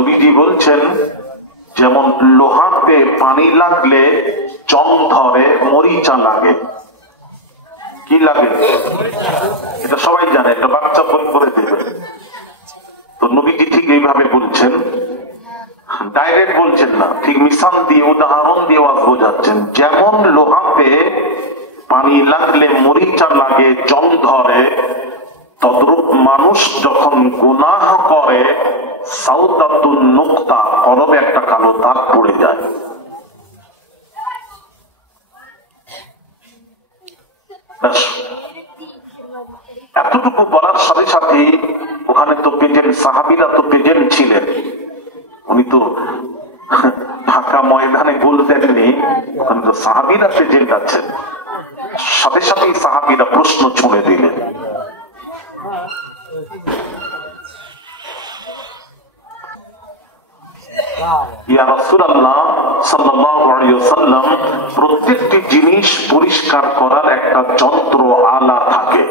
নবীজি বলছেন যেমন লোহাতে পানি লাগলে জং ধরে, মরিচা লাগে। কি লাগে এটা সবাই জানে, এটা বাচ্চা বই করে দেবে। তো নবীজি ঠিক এইভাবে বলছেন, ডাইরেক্ট বলছেন না, ঠিক মিসাল দিয়ে উদাহরণ দিয়ে বোঝাচ্ছেন। যেমন লোহাতে পানি লাগলে মরিচা লাগে, জং ধরে, তদ্রূপ মানুষ যখন গুনাহ করে সাউদাতুন নুকতা, কলবে একটা কালো দাগ পড়ে যায়। এতটুকু বলার সাথে সাথে ওখানে তো প্রেজেন্ট, সাহাবীরা তো প্রেজেন্ট ছিলেন। উনি তো ফাঁকা ময়দানে বলতেননি, ওখানে তো সাহাবীরা প্রেজেন্ট আছেন। সাথে সাথেই সাহাবীরা প্রশ্ন ছুঁড়ে দিলেন। ইয়া রাসূলুল্লাহ সাল্লাল্লাহু আলাইহি ওয়াসাল্লাম, প্রত্যেকটি জিনিস পরিষ্কার করার একটা যন্ত্র আলা থাকে।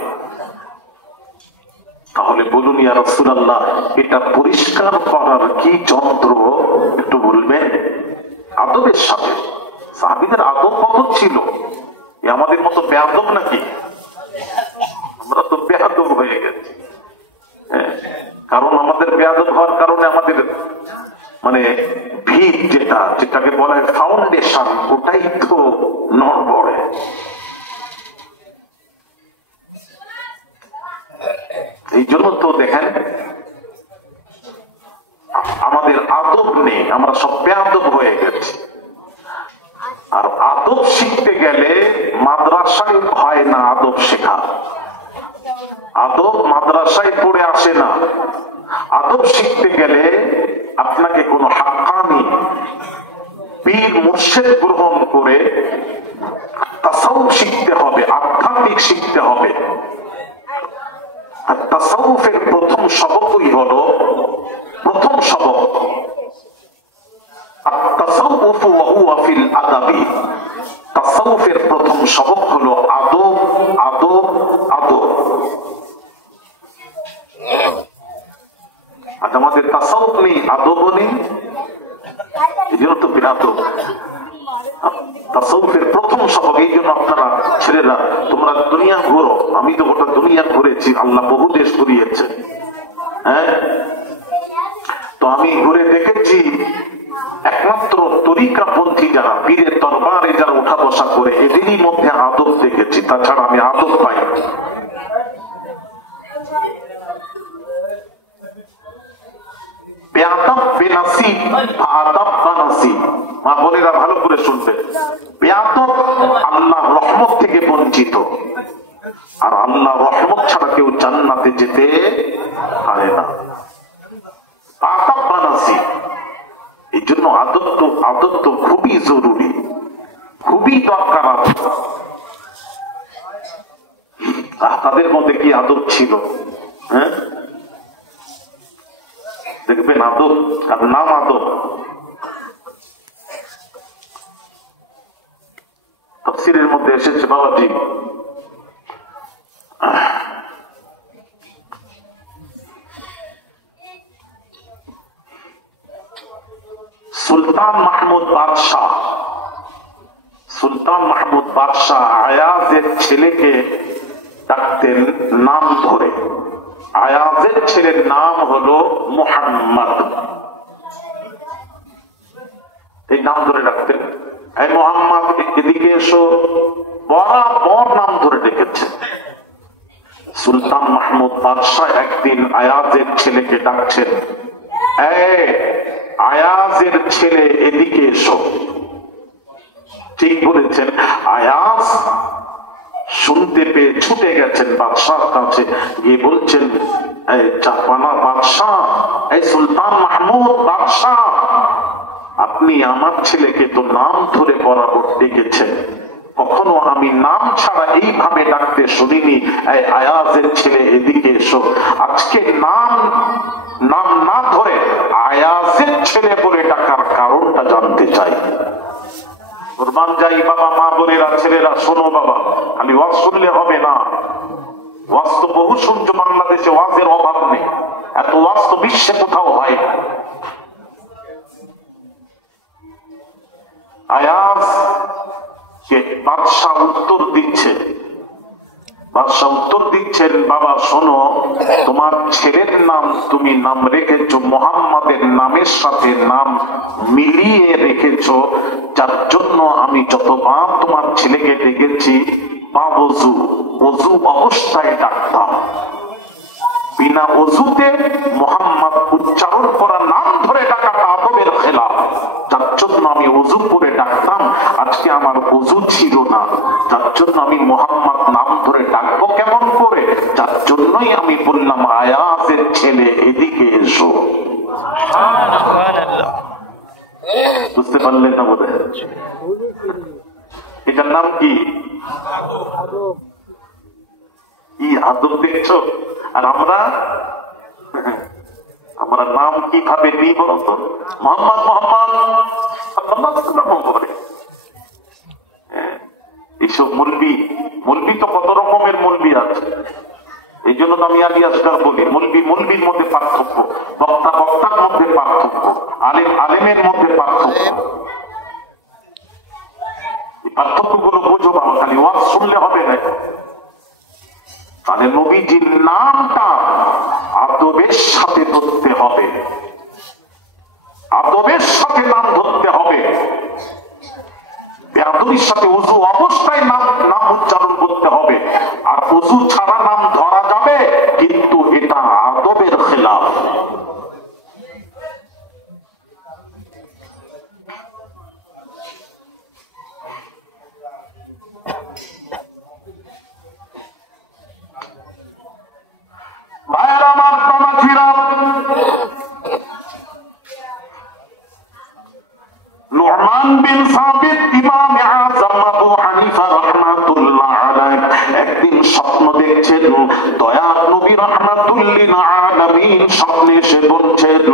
তাহলে বলুন ইয়া রাসূলুল্লাহ, এটা পরিষ্কার করার কি যন্ত্র একটু বলবেন? আদবের সাথে। সাহাবীদের আদব কত ছিল, আমাদের মতো বেয়াদব নাকি? আমরা তো বেয়াদব হয়ে গেছি। কারণ আমাদের বেয়াদব হওয়ার কারণে আমাদের মানে ভিত যেটাকে বলা হয় ফাউন্ডেশন, ওটাই তো নড়বড়ে। এই জন্য তো দেখেন আমাদের আদব নেই, আমরা সব বেয়াদব হয়ে গেছি। আর আদব শিখতে গেলে মাদ্রাসায় হয় না আদব শেখা, আদব মাদ্রাসায় পড়ে আসে না। আদব শিখতে গেলে আপনাকে কোন হাক্কানি পীর মুর্শিদ গ্রহণ করে তাসাউফ শিখতে হবে, আধ্যাত্মিক শিখতে হবে। আর তাসাউফের প্রথম সবকই হলো, প্রথম সবক আত-তাসাউফু ওয়া হুয়া ফিল আদাবি। তাসাউফের প্রথম সবক হলো আদব, আদব, আদব। আজ আমাদের তাসাউফ নেই, আদব নেই, এই জন্য তো বিরাদব। তাসাউফের প্রথম সবক, এই জন্য আপনারা ছেলেরা তোমরা দুনিয়া ঘুরো। আমি তো গোটা দুনিয়া ঘুরেছি, আল্লাহ বহু দেশ ঘুরিয়েছে। হ্যাঁ, তো আমি ঘুরে দেখেছি একমাত্র তরিকাপন্থী যারা, পীরের দরবারে যারা উঠা বসা করে, এদেরই মধ্যে আদব দেখেছি, তাছাড়া আমি আদব পাই। বেয়াদব বেনাসিব, আদব বানাসিব। মা বোনেরা ভালো করে শুনবে, বেয়াদব আল্লাহ রহমত থেকে বঞ্চিত, আর আল্লাহ রহমত ছাড়া কেউ জান্নাতে যেতে পারে না। আদব বানাসিব, এই জন্য আদব তো খুবই জরুরি, খুবই দরকার। তাদের মধ্যে কি আদব ছিল? হ্যাঁ, দেখবেন আদব আর নাম আদব। তাফসীরের মধ্যে এসেছে বাবাজি, সুলতান মাহমুদ বাদশাহ আয়াজের ছেলেকে ডাকতেন নাম ধরে। আয়াজের ছেলের নাম হলো মুহাম্মদ। এই নাম ধরে ডাকতেন, এই মুহাম্মদ এদিকে এসো, বরাবর নাম ধরে ডেকেছে। সুলতান মাহমুদ বাদশাহ একদিন আয়াজের ছেলেকে ডাকছেন, এই আয়াজের ছেলে এদিকে এসো। ঠিক বলেছেন। আয়াজ শুনতে পেয়ে ছুটে গেছেন বাদশার কাছে, গিয়ে বলছেন, এই চাপানা বাদশাহ, এই সুলতান মাহমুদ বাদশাহ, আপনি আমার ছেলেকে তো নাম ধরে বরাবর ডেকেছেন, কখনো আমি নাম ছাড়া এইভাবে ডাকতে শুনিনি। এই আয়াজের ছেলে এদিকে এসো। আজকে নাম না ধরে আয়াজের ছেলে বলে ডাকার কারণটা জানতে চাই। কুরবান যাই বাবা, মা বোনেরা, ছেলেরা শোনো বাবা, খালি ওয়াজ শুনলে হবে না। ওয়াজ তো বহু শুনছো, বাংলাদেশে ওয়াজের অভাব নেই, এত ওয়াজ তো বিশ্বে কোথাও হয় না। আয়াজ কে বাদশাহ উত্তর দিচ্ছে। বাদশাহ উত্তর দিচ্ছেন, বাবা শোনো, তোমার ছেলের নাম তুমি নাম রেখেছো মোহাম্মদের নামের সাথে নাম মিলিয়ে রেখেছো, যার জন্য আমি যতবার তোমার ছেলেকে ডেকেছি বাবজু অজু অবস্থায় ডাকতাম। বিনা অজুতে মোহাম্মদ উচ্চারণ করা নাম ধরে ডাকাটা আদবের খেলাফ, যার জন্য আমি অজু করে ডাকতাম। আজকে আমার অজু ছিল না, যার জন্য আমি মোহাম্মদ নাম ধরে ডাকবো কেমন করে, যার জন্যই আমি বললাম আয়াজের ছেলে এদিকে এসো। বুঝতে পারলেন না বোধ হয়? এটার নাম কি? আদব দেখছো? আর আমরা নাম কিভাবে নিই বলতো? মোহাম্মদ মোহাম্মদ এইসব মুলবি তো কত রকমের মুলবি আছে। এই জন্য তো আমি আলী আসগার বলি, মুলবির মধ্যে পার্থক্য, বক্তার মধ্যে পার্থক্য, আলেমের মধ্যে পার্থক্য। পার্থক্য গুলো বুঝো বাবা, খালি ওয়াজ শুনলে হবে না। তাহলে নবীজির নামটা আদবের সাথে ধরতে হবে, আদবের সাথে নাম ধরতে হবে। বেয়াদবির সাথে ওযু অবস্থায় নাম উচ্চারণ করতে হবে। আর ওযু ছাড়া নাম ধরা যাবে, কিন্তু এটা আদবের খেলাফ। নু'মান বিন সাবিত ইমাম আযম আবু হানিফা রাহমাতুল্লাহ আলাইহি একদিন স্বপ্ন দেখছেন, দয়ার নবী রাহমাতুল লিল আলামিন স্বপ্নে এসে বলছেন,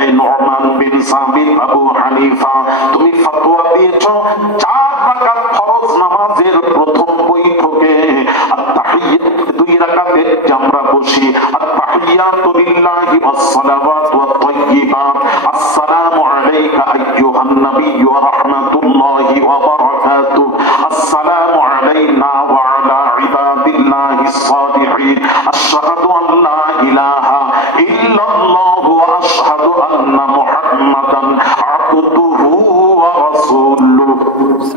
এই নু'মান বিন সাবিত আবু হানিফা, তুমি ফতোয়া দিয়েছো 4 রাকাত ফরজ নামাজের প্রথম বৈঠকে আত-তাহিয়াত 2 রাকাতে আমরা বসি, আত-তাহিয়াতু লিল্লাহি ওয়াস-সালাওয়াতু ওয়াত-তাইয়্যিবাত, আসসালামু আলাইকা আইয়ুহান নাবিয়্যু ওয়া রাহমাতুল্লাহি ওয়া বারাকাতুহু, আসসালামু আলাইনা ওয়া আলা ইবাদিল্লাহিস সালিহিন, আশহাদু আন লা ইলাহা ইল্লাল্লাহু ওয়া আশহাদু আন্না মুহাম্মাদান আবদুহু ওয়া রাসূলুহু।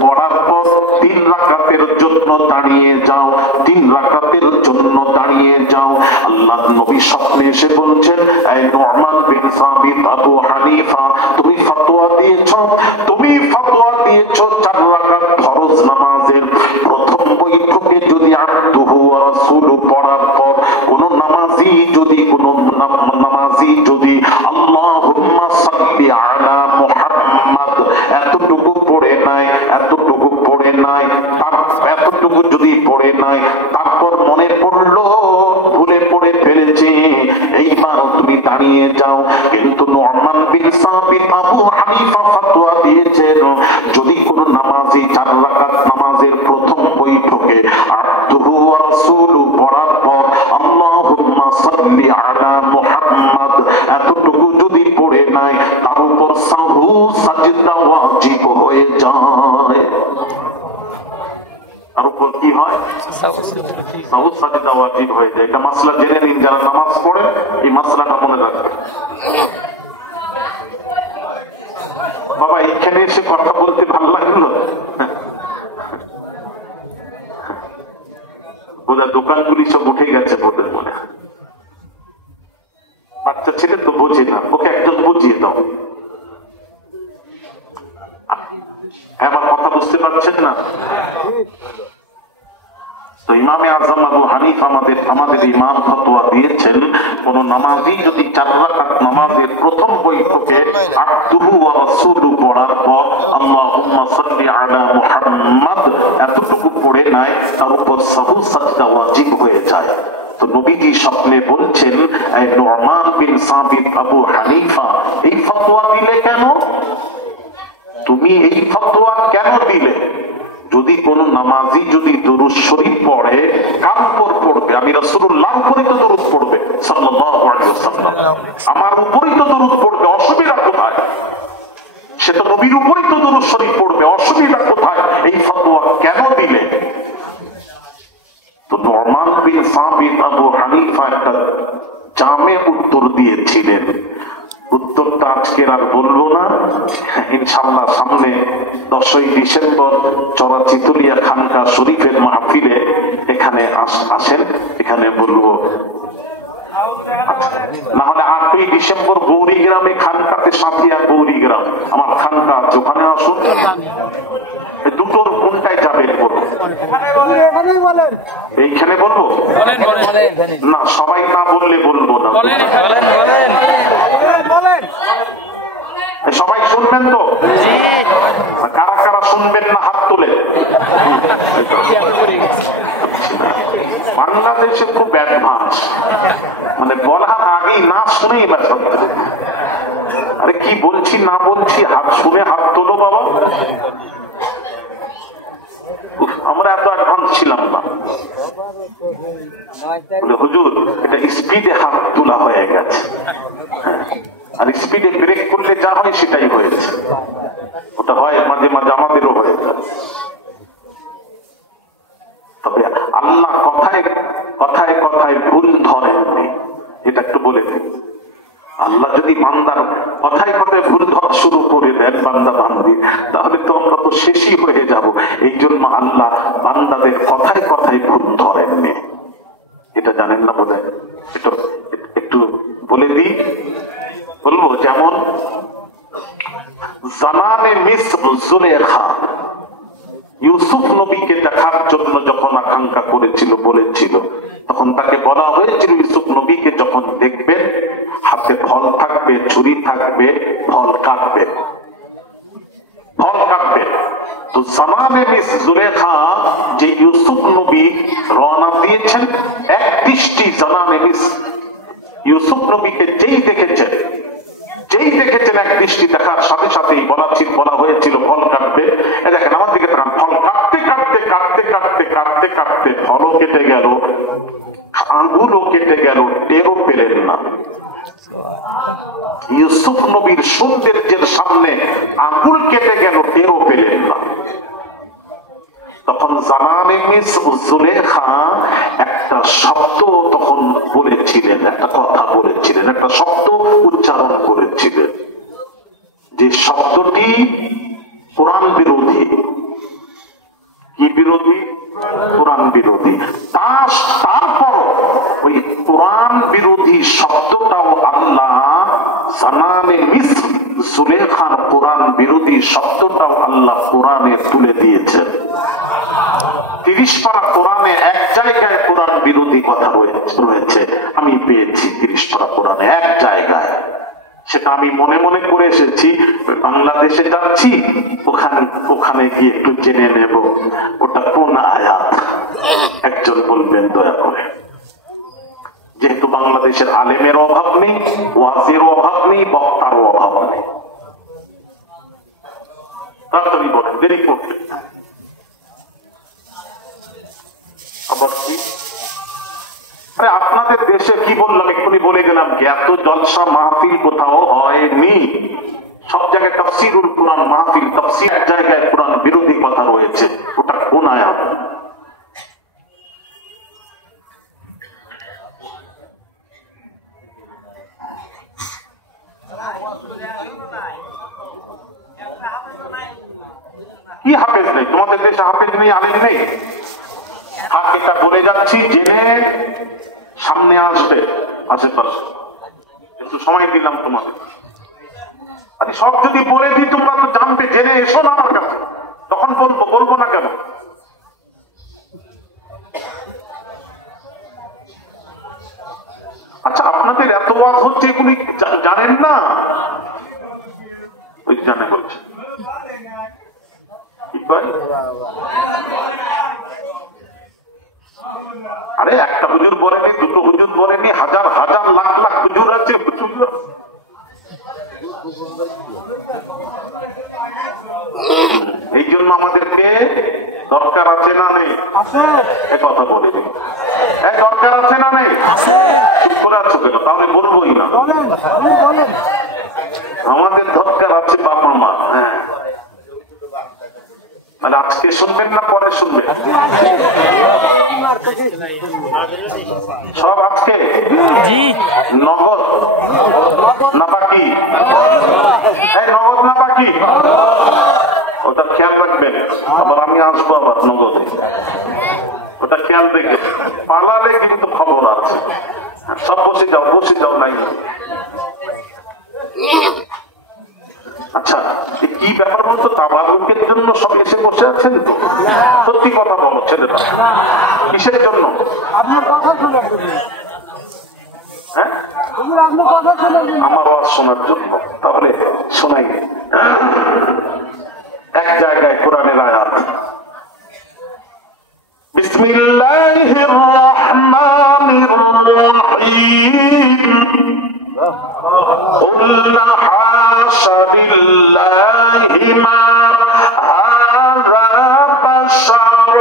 পড়ার পর 3 রাকাতের জন্য দাঁড়িয়ে যাও, 3 রাকাতের জন্য দাঁড়িয়ে যাও। আল্লাহর নবী স্বপ্নে এসে বলছেন, এই নু'মান বিন সাবিত আবু হানিফা, তুমি ফতোয়া দিয়েছো 4 রাকাত ফরজ নামাজের প্রথম বৈঠকে যদি আবদুহু ওয়া রাসূলুহু পড়ার পর কোন নামাজি যদি আল্লাহুম্মা সাল্লি আলা মুহাম্মাদ এতটুকু পড়ে নাই, এতটুকু যদি পড়ে নাই, তারপর মনে পড়লো ভুলে পড়ে ফেলেছে, এইবার তুমি দাঁড়িয়ে যাও। কিন্তু নু'মান বিন সাবিত আবু হানিফা ফতোয়া দিয়েছেন, যদি কোন নামাজি 4 রাকাত নামাজের প্রথম বৈঠকে আবদুহু ওয়া রাসূলুহু পড়ার পর আল্লাহুম্মা সাল্লি আলা মুহাম্মাদ এতটুকু যদি পড়ে নাই, তার উপর সাহু সাজদা ওয়াজিব হয়ে যায়। তার উপর কি হয়? সাহু সাজদা ওয়াজিব হয়ে যায়। এটা মাসলা জেনে নিন, যারা নামাজ পড়েন এই মাসলাটা মনে রাখবেন। বাবা এখানে এসে কথা বলতে ভালো লাগলো, বোধহয় দোকানগুলি সব উঠে গেছে বোধের মনে। বাচ্চা ছেলে তো বোঝে না, ওকে একজন বুঝিয়ে দাও। আমার কথা বুঝতে পারছেন না? তো ইমামে আযম আবু হানিফা আমাদের ইমাম ফতোয়া দিয়েছেন, কোন নামাজি যদি 4 রাকাত নামাজের প্রথম বৈঠকে আবদুহু ওয়া রাসূলুহু পড়ার পর আল্লাহুম্মা সাল্লি আলা মুহাম্মাদ এতটুকু পড়ে নাই, তার উপর সাহু সাজদা ওয়াজিব হয়ে যায়। তো নবীজি স্বপ্নে বলছেন, এই নু'মান বিন সাবিত আবু হানিফা এই ফতোয়া দিলে কেন? তুমি এই ফতোয়া কেন দিলে? যদি কোন নামাজি যদি দুরূদ শরীফ পড়ে, কার উপর পড়বে? আমি রাসূলুল্লাহর উপরই তো দুরূদ পড়বে সাল্লাল্লাহু আলাইহি ওয়াসাল্লাম, আমার উপরই তো দুরূদ পড়বে, অসুবিধা কোথায়? সে তো নবীর উপরই তো দুরূদ শরীফ পড়বে, অসুবিধা উত্তরটা আজকের আর বলবো না, ইনশাআল্লাহ সামনে 10ই ডিসেম্বর চরাচিতুলিয়া খানকা শরীফের মাহফিলে এখানে আসেন, এখানে বলবো। না হলে 8ই ডিসেম্বর গৌরীগ্রামে খানকাতে, সাথিয়া গৌরীগ্রাম আমার খানকা আছে, ওখানে আসুন। দুটোর কোনটায় যাবে এইখানে বলবো না, সবাই না বললে বলবো না। সবাই শুনবেন তো? কারা কারা শুনবেন না হাত তুলে। বাংলাদেশে খুব অ্যাডভান্স, মানে বলার আগেই না শুনেই বা আরে কি বলছি না বলছি হাত শুনে হাত তোলো বাবা। আমরা এত অ্যাডভান্স ছিলাম না। হুজুর এটা স্পিডে হাত তোলা হয়ে গেছে, আর স্পিডে ব্রেক করলে যা হয় সেটাই হয়েছে। ওটা হয় মাঝে মাঝে, আমাদেরও হয়ে যায়। তবে আল্লাহ কথায় কথায় কথায় ভুল ধরেননি, এটা একটু বলে দিন। আল্লাহ যদি বান্দার কথায় কথায় ভুল ধরা শুরু করে দেন বান্দা বান্দি, তাহলে তো আমরা তো শেষই হয়ে যাব। এই জন্য আল্লাহ বান্দাদের কথায় কথায় ভুল ধরেননি, এটা জানেন না বোধহয়। একটু বলে দিই, বলবো যেমন জামানে মিসর জুলেখা ইউসুফ নবীকে দেখার জন্য যখন আকাঙ্ক্ষা করেছিল, বলেছিল, তখন তাকে বলা হয়েছিল ইউসুফ নবীকে যখন দেখবেন হাতে ফল থাকবে, ছুরি থাকবে, ফল কাটবে, ফল কাটবে। তো জামানে মিস জুলেখা যে ইউসুফ নবী রওনা দিয়েছেন, এক দৃষ্টি জামানে মিস ইউসুফ নবীকে যেই দেখেছেন এক দৃষ্টি দেখার সাথে সাথেই বলা হয়েছিল ফল কাটবে। দেখেন আমার দিকে তাকান, ফল কাটতে কাটতে কাটতে কাটতে কাটতে কাটতে ফলও কেটে গেল, আঙ্গুলও কেটে গেল, টেরও পেলেন না। ইউসুফ নবীর সৌন্দর্যের সামনে আঙ্গুল কেটে গেল, টেরও পেলেন না। তখন জামানে মিস জুলেখা একটা শব্দ তখন বলেছিলেন, একটা কথা বলেছিলেন, একটা শব্দ উচ্চারণ করেছিলেন, যে শব্দটি কোরআন বিরোধী। কি বিরোধী? কোরআন বিরোধী। তারপর ওই কোরআন বিরোধী শব্দটাও আল্লাহ জামানে মিস জুলেখার কোরআন বিরোধী শব্দটাও আল্লাহ কোরআনে তুলে দিয়েছেন। 30 পারা কোরআনে এক জায়গায় কোরআন বিরোধী কথা রয়েছে, আমি পেয়েছি 30 পারা কোরআনে এক জায়গায়। সেটা আমি মনে মনে করে এসেছি, বাংলাদেশে যাচ্ছি, ওখানে গিয়ে একটু জেনে নেব ওটা কোন আয়াত। একজন বলবেন দয়া করে। যেহেতু বাংলাদেশের আলেমের অভাব নেই, ওয়াজের অভাব নেই, বক্তারও অভাব নেই, তাড়াতাড়ি বলেন, দেরি করতে। আবার কি আপনাদের দেশে কি বললাম, এক্ষুনি বলে গেলাম, এত জলসা মাহফিল কোথাও হয়নি। সব জায়গায় তাফসীরুল কুরআন মাহফিল, তাফসীর এক জায়গায় কোরআন বিরোধী কথা রয়েছে, ওটা কোন আয়াত? কি হাফেজ নেই? তোমাদের দেশে হাফেজ নেই, আলেম নেই? এটা বলে যাচ্ছি, জেনে সামনে আসবে, আশেপাশে একটু সময় দিলাম তোমাকে। আরে সব যদি বলে দিই তোমরা তো জানবে, জেনে এসো না আমার কাছে, তখন বলবো না কেন? আচ্ছা আপনাদের এত ওয়াজ হচ্ছে, এগুলি জানেন না? ওই জানে বলছে আরে একটা হুজুর বলেনি, দুটো হুজুর বলেনি, হাজার হাজার লাখ লাখ হুজুর আছে। এই জন্য আমাদেরকে দরকার আছে না নেই? কথা বলিনি, দরকার আছে না নেই? চুপ করে আছো কেন? তাহলে বলবোই না। আমাদের দরকার আছে বাবা মা। হ্যাঁ, মানে আজকে শুনবেন না পরে শুনবেন? সব আজকে নগদ না বাকি? নগদ না বাকি? ওটা খেয়াল রাখবেন। আবার আমি আসবো আবার নগদে, ওটা খেয়াল রেখে পালালে কিন্তু খবর আছে। সব বসে যাও নাই। আচ্ছা, কি ব্যাপার বলতো? তাবারুকের জন্য সব এসে বসে আছেন তো? সত্যি কথা বলো ছেলেটা, কিসের জন্য? হ্যাঁ, আমার আওয়াজ শোনার জন্য। তাহলে শোনাই এক জায়গায় কোরআনের আয়াত, বিসমিল্লাহির রহমানির রহিম, قُلْنَا حَاشَ لِلَّهِ مَا هَذَا بَشَرٌ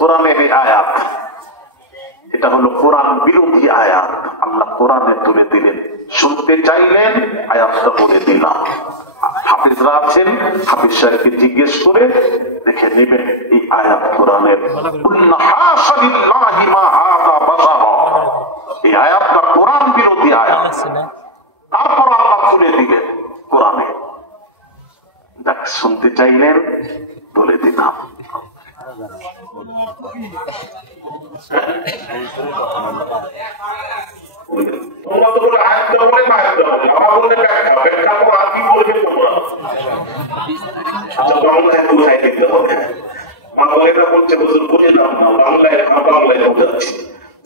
কোরআনের আয়াত। এটা হলো কোরআন বিরোধী আয়াত। আল্লাহ কোরআনে তুলে দিলেন, শুনতে চাইলেন আয়াতটা বলে দিলাম। হাফিজরা আছেন, হাফিজ সাহেবকে জিজ্ঞেস করে দেখে নেবেন এই আয়াত কোরআনের। এই আয়াতটা কোরআন বিরোধী আয়াত। তারপর আল্লাহ তুলে দিলেন কোরআনে, দেখ শুনতে চাইলেন বলে দিলাম। তোমরা তো বলে আয়াতটা বলে না, আমার বললে ব্যাখ্যা তো আর কি বলবে তোমরা? বাংলায় বোঝাই দিতে হবে। বাংলাটা বলছে হুজুর বুঝলাম না, বাংলায় বোঝাচ্ছি।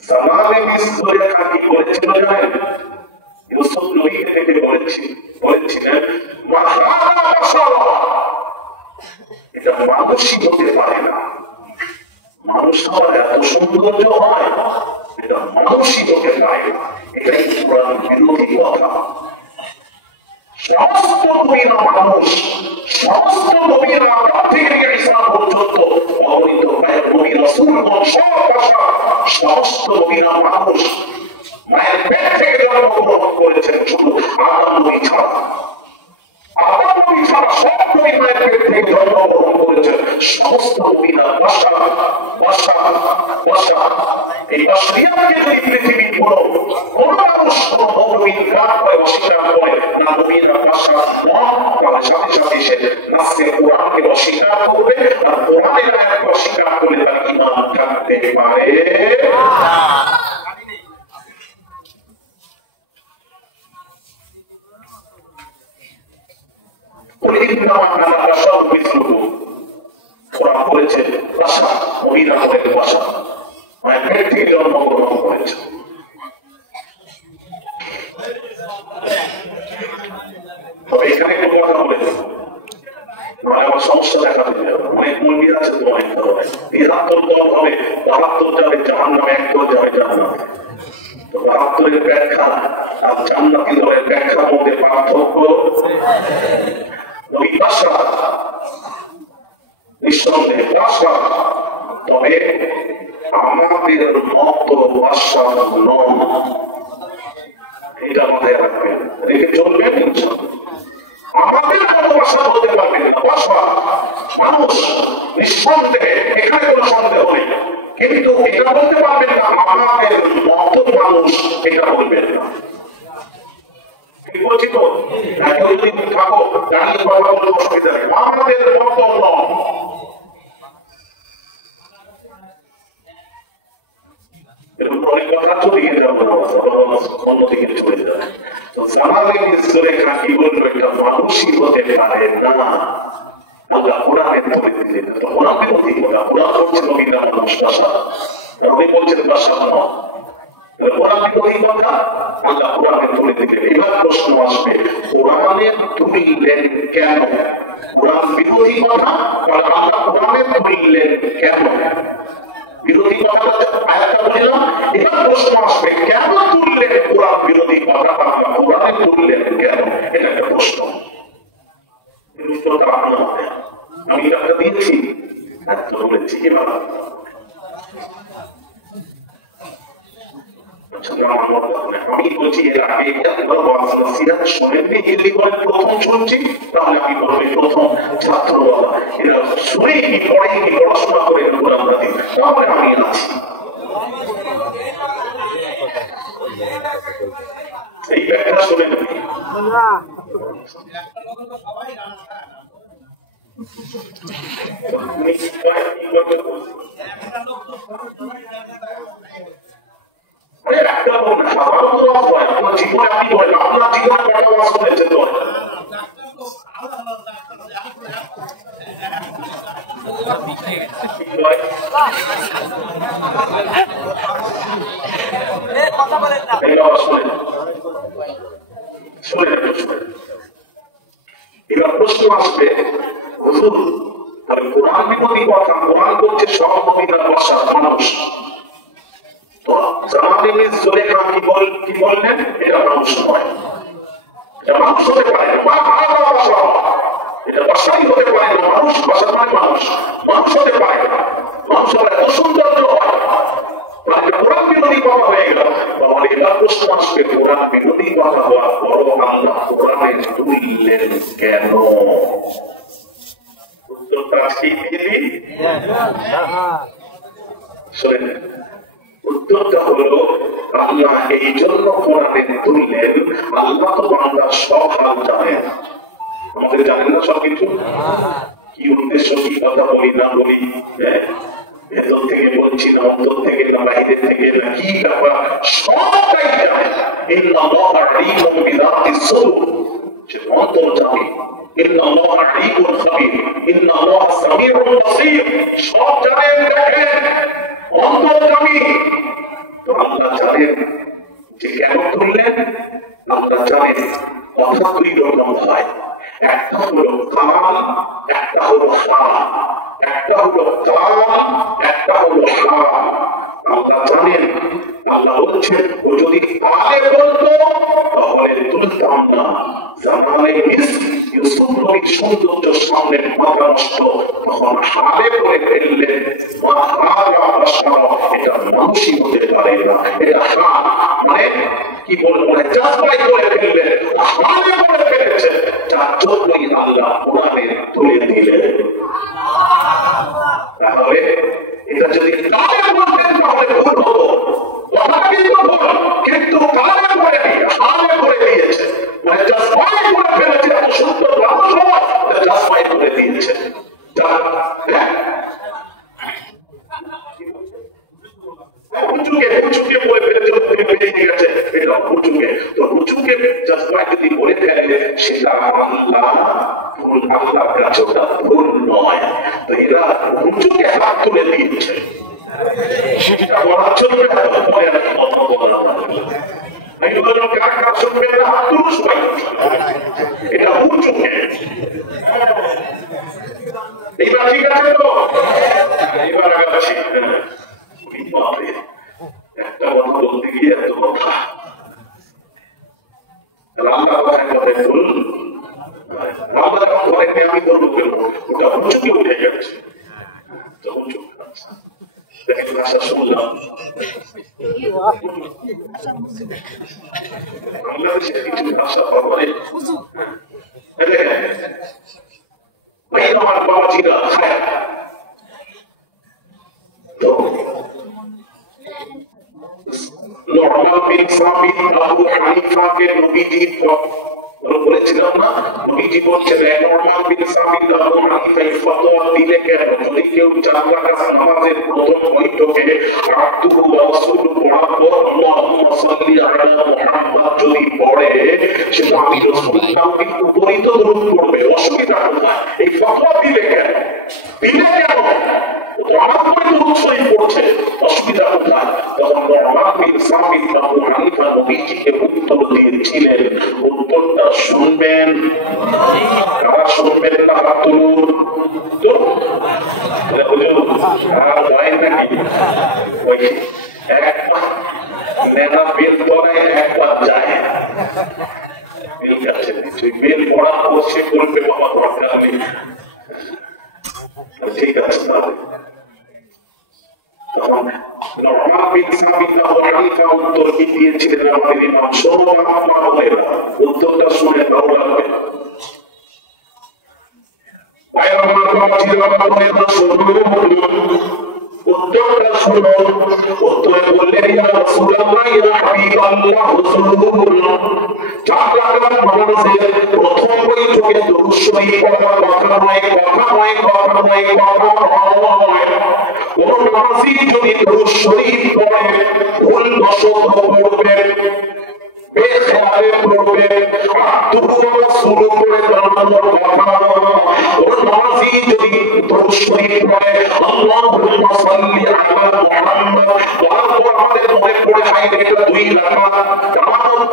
জামালে মিসরে কি বলেছিল জানেন? ইউসুফ নবী থেকে বলেছিলেন এটা মানুষই হতে পারে না, মানুষ হওয়ার এত সৌন্দর্য হয়, এটা মানুষই হতে পারে না। এটাই কোরআন বিরোধী কথা। সমস্ত নবীরা মানুষ, সমস্ত নবীরা থেকে ইসলাম পর্যন্ত অগণিত নবী রাসূলগণ সব ভাষা, সমস্ত নবীরা মানুষ। মায়ের পেট থেকে জন্মগ্রহণ করেছেন শুধু আদম নবী ছাড়া। আদম নবী ছাড়া সব নবী মায়ের পেট থেকে জন্মগ্রহণ করেছেন। সমস্ত নবীরা ভাষা। এই বাসরিয়াকে যদি পৃথিবীর কোন মানুষ কোন নবীর গান করে অস্বীকার করে না, নবীরা ভাষা তাহলে সাথে সাথে সে নাসকে কোরআনকে অস্বীকার করবে, আর কোরআনের আয়াতকে অস্বীকার করলে তার ঈমান থাকতে পারে কোরআন বলেছে ভাষা, নবীরা বলেন ভাষা, মায়ের পেট থেকে জন্মগ্রহণ করেছে। তবে এখানে একটু কথা বলে আমার সমস্যা দেখা দিবে। অনেক মন্দির আছে তো অনেক ধরনের, ৭৩ দল হবে, ৭২ যাবে জাহান্নামে, ১ দল যাবে জান্নাতে। তো ৭২-এর ব্যাখ্যা আর জান্নাতি দলের ব্যাখ্যার মধ্যে পার্থক্য নবী ভাষা, নিঃসন্দেহে ভাষা। তবে আমাদের মতো ভাষা নয়, এটা মাথায় রাখবেন, রেখে চলবেন। আমাদের মতো ভাষা বলতে পারবেন না, ভাষা মানুষ নিঃসন্দেহে, এখানে কোনো সন্দেহ নেই। কিন্তু এটা বলতে পারবেন না আমাদের মতো মানুষ, এটা বলবেন না। বলছি তো থাকো দাঁড়িয়ে কথা বলতে অসুবিধা নেই, আমাদের মতো নয়। অনেক কথা চলিয়ে যাবো, অন্যদিকে চলে যাবে। তো জামালে মিসরে কি বললো, এটা মানুষই হতে পারে না। আল্লাহ কোরআনে বলে দিলেন কোরআন বিরোধী কথা। কোরআন বলছে নবীরা মানুষ, ভাষা, নবী বলছেন ভাষা নয়। কোরআন বিরোধী কথা আল্লাহ কোরআনে তুলে দিলেন। এবার প্রশ্ন আসবে, কোরআনে তুললেন কেন? কোরআন বিরোধী কথা আল্লাহ কোরআনে তুললেন কেন? বিরোধী কথা আয়াতটা বললাম। এবার প্রশ্ন আসবে, কেন তুললেন কোরআন বিরোধী কথা আল্লাহ কোরআনে তুললেন কেন? এটা একটা প্রশ্ন। আমি একটা দিয়েছি, বলেছি এবার আমি বলছি এর আগে শোনেননি, যদি বলেন প্রথম শুনছি তাহলে আমি বলবো প্রথম ছাত্রওয়ালা, এরা শুনেনি পড়েনি পড়াশোনা করে আমরা দিই, তাহলে আমি আছি। এই ব্যাখ্যা শোনেন আপনার জীবনে আপনি বলেন, আপনার জীবনে কটা ওয়াজ শুনেছেন তো? এবার প্রশ্ন আসবে, হুজুর কোরআন বিরোধী কথা, কোরআন বলছে সব নবীরা বর্ষা মানুষ, তো জামাল ইবনে জুলাইখা কি বললেন? এটা মানুষ নয়, এটা মানুষ হতে পারে না, এটা বাসাই হতে পারে না, মানুষ বাসা মানে মানুষ হতে পারে না, মানুষ হলে এত সৌন্দর্য হয়, মানে কোরআন বিরোধী কথা হয়ে গেল। তাহলে এবার প্রশ্ন আসবে, কোরআন বিরোধী কথা হওয়ার পরও আল্লাহ কোরআনে তুললেন কেন? উত্তরটা আজকে দিয়ে দিই, শোনেন। উত্তরটা হলো আল্লাহ এই জন্য কোরআনে তুললেন, আল্লাহ তো বান্দার সব হাল জানেন, আমাদের জানেন না সব কিছু, কি উদ্দেশ্য, কি কথা বলি না বলি, ভেতর থেকে বলছি না অন্তর থেকে না বাইরে থেকে না, কি ব্যাপার সবটাই জানেন। ইন্নাল্লাহা আলীমুন বিযাতিস সুদূর, সে অন্তর জানে। ইন্নাল্লাহা আলীমুন খাবীর, ইন্নাল্লাহা সামিউন বাসীর, সব জানেন, দেখেন, অন্তর জানি। তো আল্লাহ জানেন যে কেন তুললেন, আল্লাহ জানেন কথা দুই রকম হয়, একটা হলো কাল, একটা হলো হাল, একটা হলো কাল, একটা হলো হাল। আল্লাহ জানেন, আল্লাহ বলছেন ও যদি কালে বলতো তাহলে তুলতাম না, জামালে ইউসুফ নবীর সৌন্দর্য সামনে মাথা নষ্ট, তখন হালে করে ফেললেন, এটা মানুষই হতে পারে না, এটা হাল, মানে কি বলবো, চাষবাই করে ফেললেন, হালে করে ফেলেছে, যার জন্যই আল্লাহ কোরআনে তুলে দিলেন। তাহলে এটা যদি কালে বলতেন তাহলে ভুল হতো, কথা কিন্তু ভুল, কিন্তু কালে করে হালে করে দিয়েছে, মানে চাষবাই করে ফেলেছে, এত সুন্দর মানুষ হওয়া চাষবাই করে দিয়েছে। উঁচুকে বলে ফেলেছে, বেরিয়ে গেছে, এটা উঁচুকে, তো উঁচুকে চাষবাই যদি বলে ফেলে সেটা আল্লাহর কাছে ওটা ভুল নয়। তো এরা উঁচুকে হাত তুলে দিয়েছে, সেটা বলার জন্য আমি বললাম কার কাজ শুনবে না, হাত তুলুন সবাই, এটা উঁচুকে। এইবার ঠিক আছে তো, এবার আগাচ্ছি। একটা কথা বলতে গিয়ে এত কথা, আল্লাহ কথায় কথায় বলুন, আল্লাহ যখন বলেননি আমি বলবো কেন, ওটা উঁচুকে উঠে গেছে, উঁচু দেখেন ভাষা শুনলাম, বাংলাদেশের কিছু ভাষা পাওয়ারে আমার বাবাজিরা খায়, তো নরমাল বিন সাবিত আবু হানিফাকে নবীজি বলেছিলাম না, নবীজি বলছেন নরমাল বিন সাবিত আবু হানিফা ফতোয়া দিলে কেন, যদি কেউ 4 রাকাত নামাজের প্রথম বৈঠকে আব্দুহু ওয়া রাসূলুহু পড়ার পর আল্লাহুম্মা সাল্লি আলা মুহাম্মাদ যদি পড়ে, সেটা আমি রাসূলুল্লাহ কিন্তু উপরিত দরুদ পড়বে, অসুবিধা কোথায়? এই ফতোয়া দিলে কেন? আমার উপরে দরুদ শরীফ পড়ছে, অসুবিধা কোথায়? তখন নরমাল বিন সাবিত আবু হানিফা নবীজিকে উত্তর দিয়েছিলেন, উত্তরটা শুনবেন, কারা শুনবেন না হাত তুলুন তো, হয় নাকি ওই একবার নেনা বেল পড়ায় একবার যায়, ঠিক আছে, বেল পড়া সে করবে, বাবা দরকার নেই, ঠিক আছে। তখন নরমাল বিন সাবিত আবু হানিফা উত্তর কি দিয়েছিলেন আমাদের ইমাম শোনো আপনারা বলেন উত্তরটা শুনে ভালো লাগবে আয়ামার বাচ্চারা বলে না শুনুন উত্তরটা শুনুন উত্তরে বললেন ইয়া রাসূলুল্লাহ ইয়া হাবিবাল্লাহ হুজুর চাকরাকার মানুষের প্রথম বৈঠকে দুরূদ শরীফ পড়ার কথা নয় কোন নামাজি যদি দুরূদ শরীফ পড়ে ভুল বশত পড়বে বেখেয়ালে পড়বে দুরূদ শুরু করে দাঁড়ানোর কথা কোন নামাজি যদি দুরূদ শরীফ পড়ে আল্লাহুম্মা সাল্লি আলা মুহাম্মদ তারপর আমাদের মনে পড়ে হয় এটা দুই রাকাত কামানো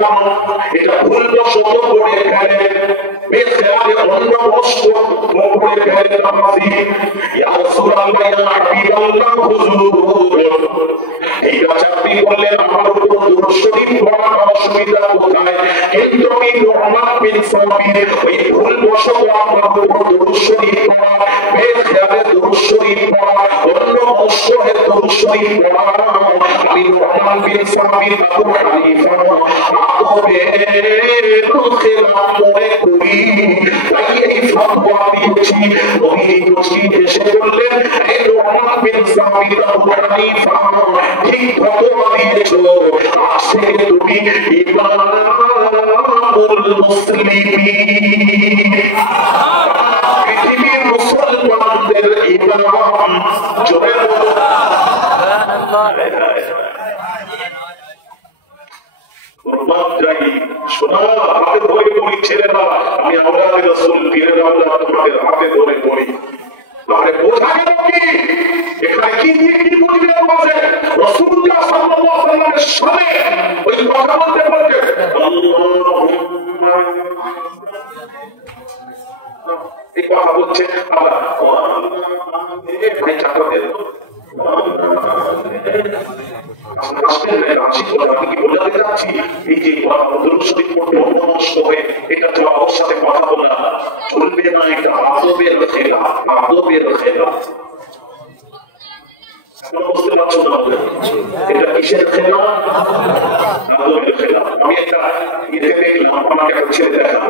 কামানো এটা ভুল বশত পড়ে গেলে বেখেয়ালে অন্য বস্তু পড়ে গেলে নামাজি ইয়া রাসূলুল্লাহ ইয়া হাবিবাল্লাহ হুজুর এই রাজাতি বললেন আমার উপর দুরূদ শরীফ পড়ার অসুবিধা কোথায় কিন্তু আমি রহমান বিন সাবির ওই ভুল বশত আমার উপর দুরূদ শরীফ পড়া বেখেয়ালে দুরূদ শরীফ পড়া অন্য মৌসুমে দুরূদ শরীফ পড়া আমি রহমান বিন সাবির আবু হানিফা আদবে খেলাফ মনে করি তাই এই ফতোয়া দিয়েছি নবী নবী এসে বললেন এই রহমান বিন সাবির আবু হানিফা ঠিক ফতোয়া দিয়েছো আসে তুমি ইমামুল মুসলিমিন পৃথিবীর মুসলমানদের ইমাম জোরে শোনা হাতে ধরে বলি ছেলেরা আমি আওলাদে রাসূল পীরের আওলাদ তোমাদের হাতে ধরে বলি আরে বোঝা গেল কি এখানে কি দিয়ে কি বুঝবে আছে রাসূলুল্লাহ সাল্লাল্লাহু আলাইহি ওয়াসাল্লামের সামনে ওই কথা বলতে বলতে এই কথা বলছে আবার ভাই চাকর দেন এটা তো আমার সাথে কথা বলা চলবে না এটা আদবের খেলা বুঝতে পারছো না এটা কিসের খেলা আদবের খেলা আমি একটা ইয়ে দেখলাম আমাকে একটা ছেলে দেখা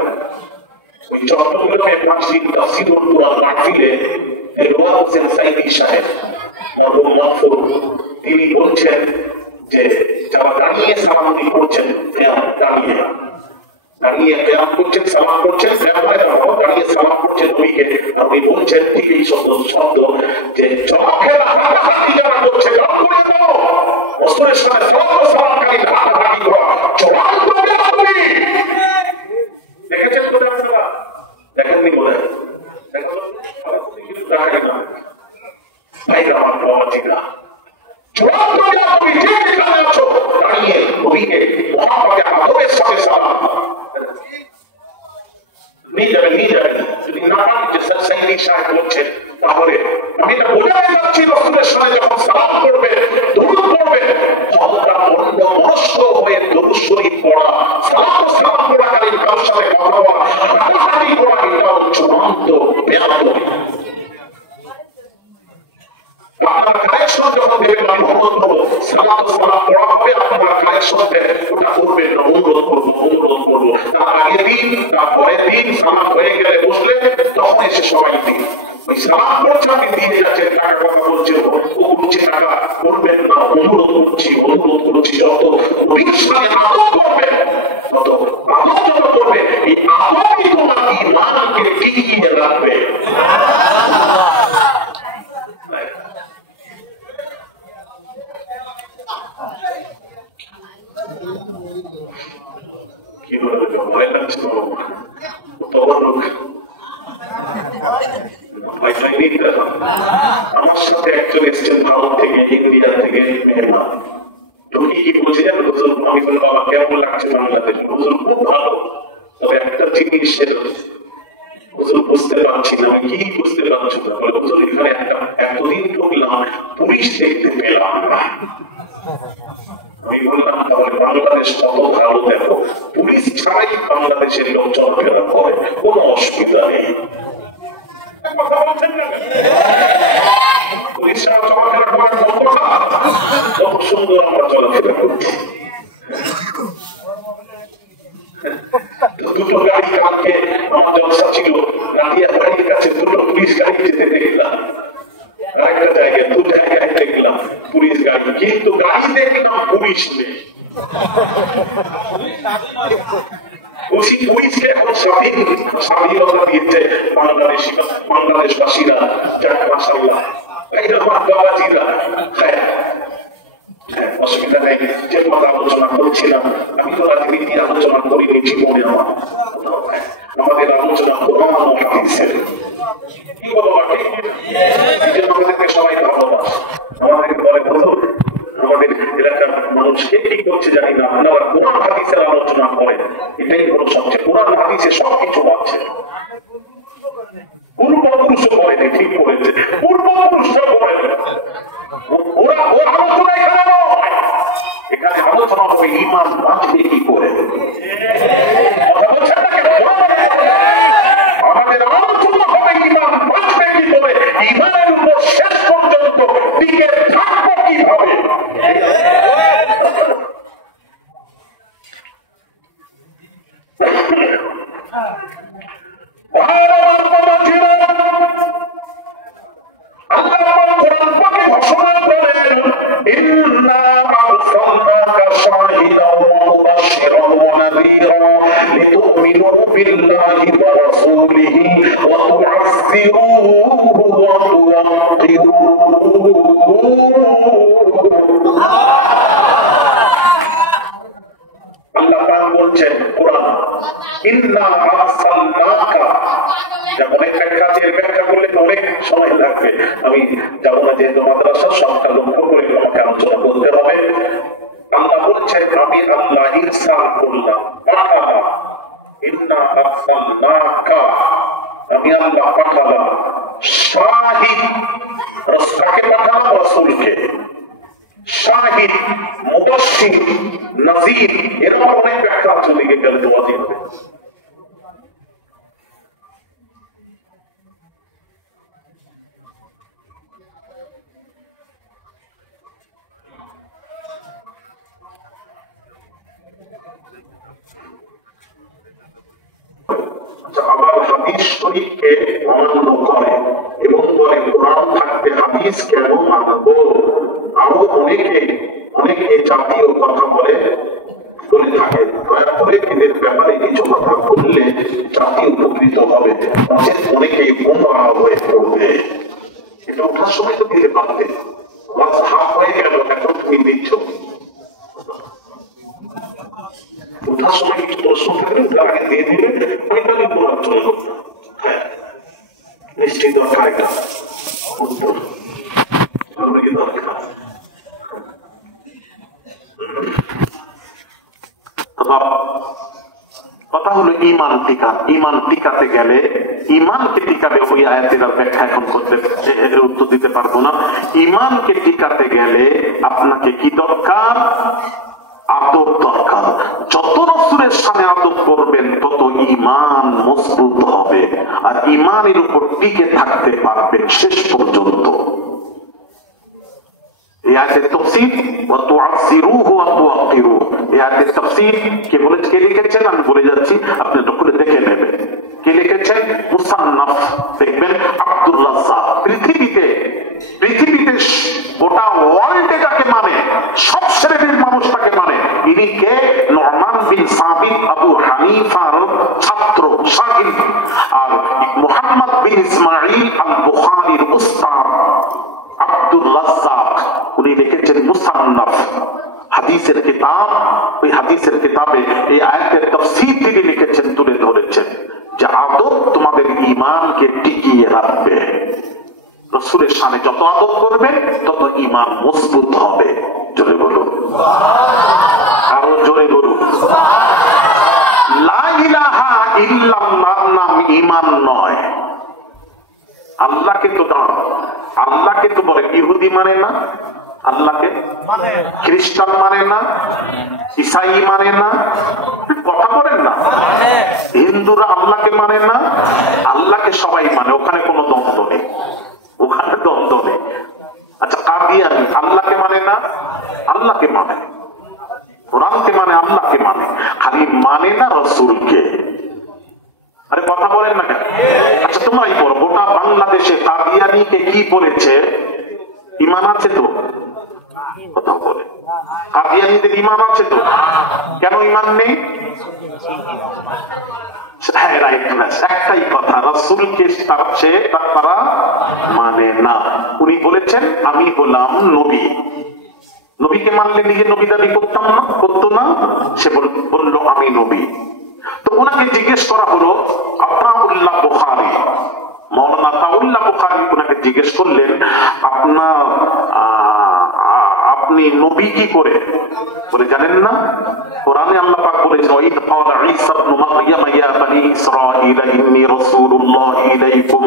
ওই চট্টগ্রামে 5 দিন তাফসীর কোরআন মাহফিলে এলওয়া হোসেন সাইদি সাহেব তিনি বলছেন যে যারা দাঁড়িয়ে সালামি করছেন দাঁড়িয়ে কেয়াম করছেন সালাম করছেন দাঁড়িয়ে সালাম করছেন নবীকে আর উনি বলছেন ঠিক এই শব্দ যে চোখের হাঁটাহাঁটি যারা করছে অস্ত্রের সাথে সালামকারী হাঁটাহাঁটি করা চূড়ান্ত বেয়াদবি দেখেছেন বোধ আপনারা দেখেননি বোধ দেখেন না ভাইরা আমার বাবাজিরা চূড়ান্ত বেয়াদবি যে যেখানে আছো দাঁড়িয়ে নবীকে মুহাম্মদে আদবের সাথে সালাম নিয়ে যাবেন যদি না পারেন যে সাইদি সাহেব বলছেন তাহলে আমি এটা বোঝাতে যাচ্ছি রাসূলের সাথে যখন সালাম করবে দুরূদ পড়বে হযরত অন্য মনস্ক হয়ে দুরূদ শরীফ পড়া সালাম পড়াকালীন কারোর সাথে কথা বলা হাঁটাহাঁটি করা এটা চূড়ান্ত বেয়াদবি আপনার কালেকশন যখন দেবেন আমি অনুরোধ করবো সালাম পড়া হবে আপনার কালেকশন ওটা করবেন অনুরোধ করবো তার আগের দিন তার পরের দিন সালাম হয়ে গেলে বসলে তখন এসে সবাই দিন ওই সালাম করছে আপনি দিয়ে যাচ্ছেন টাকা কথা বলছে ও বলছে টাকা করবেন না অনুরোধ করছি যত নবীর আদব করবেন তত আদব যত করবে এই আদবই তোমার ঈমানকে টিকিয়ে রাখবে আমার সাথে একজন এসছেন ভারত থেকে ইন্ডিয়া থেকে মেহমান তুমি কি বুঝলেন হুজুর আমি বললাম বাবা কেমন লাগছে বাংলাদেশ হুজুর খুব ভালো তবে একটা জিনিস হুজুর বুঝতে পারছি না আমি কি বুঝতে পারছি না বলে হুজুর এখানে এতদিন ঢুকলাম পুলিশ দেখতে পেলাম না আমি বললাম তাহলে বাংলাদেশ কত ভালো দেখো পুলিশ ছাড়াই বাংলাদেশের লোক চলাফেরা করে কোনো অসুবিধা নেই পুলিশ ছাড়া চলাফেরা করার কোন কথা কত সুন্দর আমরা চলাফেরা করছি। দুটো গাড়ি কালকে আমার জলসা ছিল, রাতিয়া বাড়ির কাছে দুটো পুলিশ গাড়ি যেতে দেখলাম, একটা জায়গায় দু জায়গায় দেখলাম পুলিশ গাড়ি, কিন্তু গাড়ি দেখলাম পুলিশ নেই। পুলিশকে এখন স্বাধীনতা দিয়েছে বাংলাদেশবাসীরা, যাক মাশাআল্লাহ, বাবাজিরা। অসুবিধা নেই, যে কথা আলোচনা করছিলাম আমি তো রাজনীতি আলোচনা করিনি জীবনে, আমাদের আলোচনা কোরআন ও হাদিসের। কি বলো আমাদেরকে সবাই ভালোবাসে, আমাদেরকে বলে হুজুর আমাদের এলাকার মানুষকে কি করছে জানি না, আমরা কোরআন হাদিসের আলোচনা করে, এটাই হলো সবচেয়ে। কোরআন হাদিসে সবকিছু আছে, পূর্বপুরুষ করেনি, ঠিক করেছে, পূর্বপুরুষরা করেন। ওরা ও আলোচনা এখানে নয়, এখানে আলোচনা হবে ঈমান বাঁচবে কি করে। আমাদের আলোচনা হবে ঈমান বাঁচবে কি করে, ঈমানের উপর শেষ পর্যন্ত টিকে থাকবো কিভাবে। আমি যাবো না, যেহেতু মাদ্রাসা সবটা লক্ষ্য করে আমাকে আলোচনা করতে হবে। আল্লাহ বলছেন আমি আল্লাহ ইরসাল করলাম, পাঠালাম, ইন্না আরসালনাকা, আমি আল্লাহ পাঠালাম শাহিদ, রাসূলকে পাঠালাম, রাসূলকে শাহিদ, মুবাশশির, নাযীর, এরকম অনেক ব্যাখ্যা আছে, দিকে গেলে তো বাতিল হবে। আবার হাদিস শরীফকে অমান্য করে এবং বলে কোরআন থাকতে হাদিস কেন মানবো। আরো অনেকে জাতীয় কথা বলে থাকে, দয়া করে এদের ব্যাপারে কিছু কথা বললে জাতি উপকৃত হবে, অনেকে গুমরাহ হয়ে পড়বে। এটা ওঠার সময় তো দিতে পারবে, হাফ হয়ে গেল, এখন তুমি দিচ্ছ। ওঠার সময় কিছু প্রশ্ন থাকলে আগে দিয়ে দিলে ওইখানে বলার জন্য নিশ্চয়ই দরকার একটা উত্তর দরকার। কথা হলো ঈমান টিকা। ঈমান টিকাতে গেলে, ঈমানকে টিকাতে ওই আয়াতের ব্যাখ্যা এখন করতে উত্তর দিতে পারবো না। ঈমানকে টিকাতে গেলে আপনাকে কি দরকার? আদব দরকার। যত রাসূলের সামনে আদব করবেন তত ঈমান মজবুত হবে, আর ঈমানের উপর টিকে থাকতে পারবেন শেষ পর্যন্ত। এই আয়াতের তাফসীর ওয়া তুআসসিরুহু ওয়া তুওয়াক্কিরুহু, এই আয়াতের তাফসীর কে লিখেছেন আমি বলে যাচ্ছি, আপনি একটু খুলে দেখে নেবেন। কে লিখেছেন? মুসান্নাফ, দেখবেন আব্দুর রাজ্জাক। পৃথিবীতে গোটা ওয়ার্ল্ডে যাকে মানে, সব শ্রেণীর মানুষ তাকে মানে, ইনি কে? নু'মান বিন সাবিত, আবু হানিফার ছাত্র শাগির্দ, আর মুহাম্মদ বিন ইসমাঈল আল বুখারীর উস্তাদ আব্দুর রাজ্জাক। উনি লিখেছেন মুসান্নাফ, হাদিসের কিতাব। ওই হাদিসের কিতাবে এই আয়াতের তাফসীর তিনি লিখেছেন, তুলে ধরেছেন যে আদব তোমাদের ঈমানকে টিকিয়ে রাখবে। রাসূলের শানে যত আদব করবেন তত ঈমান মজবুত হবে। জোরে বলুন, আরো জোরে বলুন। লা ইলাহা ইল্লাল্লাহ নাম ঈমান নয়। আল্লাহকে তো দাও, আল্লাহকে তো বলে ইহুদি মানে না, আল্লাহকে খ্রিস্টান মানে না, ঈসাই মানে না, কথা বলেন না। হিন্দুরা আল্লাহকে মানে না, আল্লাহকে সবাই মানে, ওখানে কোনো দ্বন্দ্ব নেই, ওখানে দ্বন্দ্ব নেই। আচ্ছা কাদিয়ানী আল্লাহকে মানে না, আল্লাহকে মানে, কোরআনকে মানে, আল্লাহকে মানে, খালি মানে না রসুলকে। আরে কথা বলেন না কেন? আচ্ছা তোমরাই বলো, গোটা বাংলাদেশে কাদিয়ানীকে কি বলেছে? ইমান আছে তো? কথা বলে, কাদিয়ানীদের ইমান আছে তো? কেন ইমান নেই? একটাই কথা, রসুলকে তারা মানে না। উনি বলেছেন আমি হলাম নবী, নবীকে মানলে নিজে নবী দাবি করতো না, সে বললো আমি নবী। তো ওনাকে জিজ্ঞেস করা হলো, আতাউল্লাহ বুখারী, মৌলানা আতাউল্লাহ বুখারী ওনাকে জিজ্ঞেস করলেন আপনি নবী কি করে? বলে জানেন না? কোরআনে আল্লাহ পাক বলেছেন, ওয়াইদ ক্বালা ঈসা ইবনে মারইয়াম ইয়া বানি ইসরাঈল ইন্নী রাসূলুল্লাহি ইলাইকুম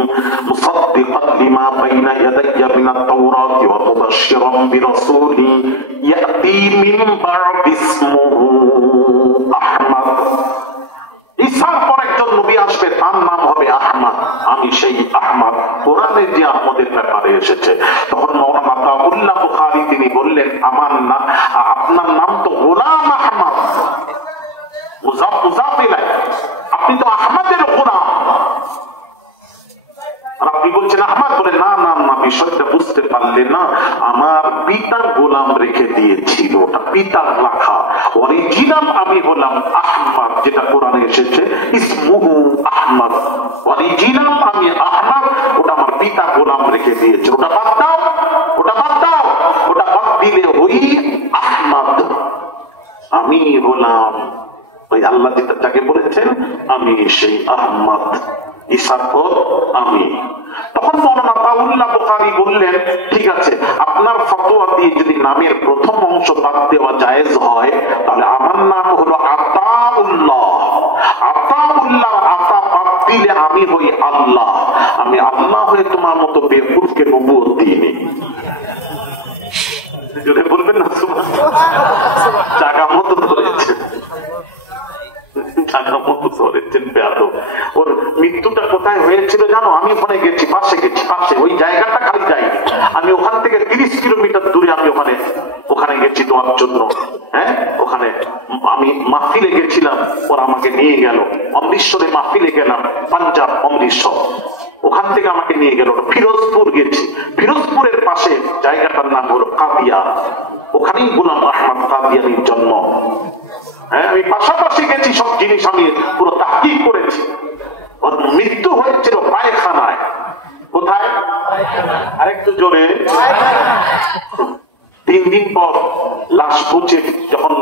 মুসাদ্দিকান লিমা বাইনা ইয়াদাইয়া মিনাত তাওরাতি ওয়া মুবাশশিরান বিরাসূলিন ইয়াতি মিন বা'দি ইসমুহু আহমদ। ঈসার পর একজন নবী আসবে, তার নাম হবে আহমদ, আমি সেই আহমদ। কোরআনে যে আহমদের ব্যাপারে এসেছে, তখন মাওলানা আতাউল্লাহ বুখারী তিনি বললেন, আমার নাম, আপনার নাম তো গোলাম আহমদ, মুযাফ মুযাফ ইলাইহি, আপনি তো আহমদের গোলাম। আর আপনি বলছেন আহমদ, বলে না না না, বিষয়টা বুঝতে পারলেন না, আমার পিতা গোলাম রেখে দিয়েছিল, ওটা পিতার রাখা। অরিজিনাল আমি হলাম আহমদ, যেটা কোরআনে এসেছে ইসমুহু আহমদ, অরিজিনাল আমি আহমদ, ওটা আমার পিতা গোলাম রেখে দিয়েছে। ওটা বাদ দাও, ওটা বাদ দাও, ওটা বাদ দিলে ওই আহমদ আমি হলাম, ওই আল্লাহ যেটাকে বলেছেন আমি সেই আহমদ, ঈসার পর আমি। তখন মাওলানা আতাউল্লাহ বুখারী বললেন, ঠিক আছে, আপনার ফতোয়া দিয়ে যদি নামের প্রথম অংশ বাদ দেওয়া জায়েজ হয়, তাহলে আমার নাম হলো আতাউল্লাহ, আতাউল্লাহ আতা বাদ দিলে আমি হই আল্লাহ, আমি আল্লাহ হয়ে তোমার মতো বেকুফকে নবুয়ত দিইনি। যদি বলবেন না সুবহানাল্লাহ, জায়গা মতো ধরেছে, ওর মৃত্যুটা কোথায় হয়েছিল জানো? আমি ওখানে গেছি, পাশে ওই জায়গাটা খালি যাই, আমি ওখান থেকে 30 কিলোমিটার দূরে আমি ওখানে গেছি তোমার জন্য। হ্যাঁ, ওখানে আমি মাহফিলে গেছিলাম, ওরা আমাকে নিয়ে গেল, অমৃতসরে মাহফিলে গেলাম, পাঞ্জাব অমৃতসর, ওখান থেকে আমাকে নিয়ে গেল ফিরোজপুর গেছি, ফিরোজপুরের পাশে জায়গাটার নাম হলো কাদিয়া, ওখানেই গোলাম আহমদ কাদিয়ানীর জন্ম। হ্যাঁ, আমি পাশাপাশি গেছি, সব জিনিস আমি পুরো তাহকিক করেছি। ওর মৃত্যু হয়েছিল পায়খানায়। কোথায়? আরেকটু জোরে। 3 দিন পর লাশ পচে যখন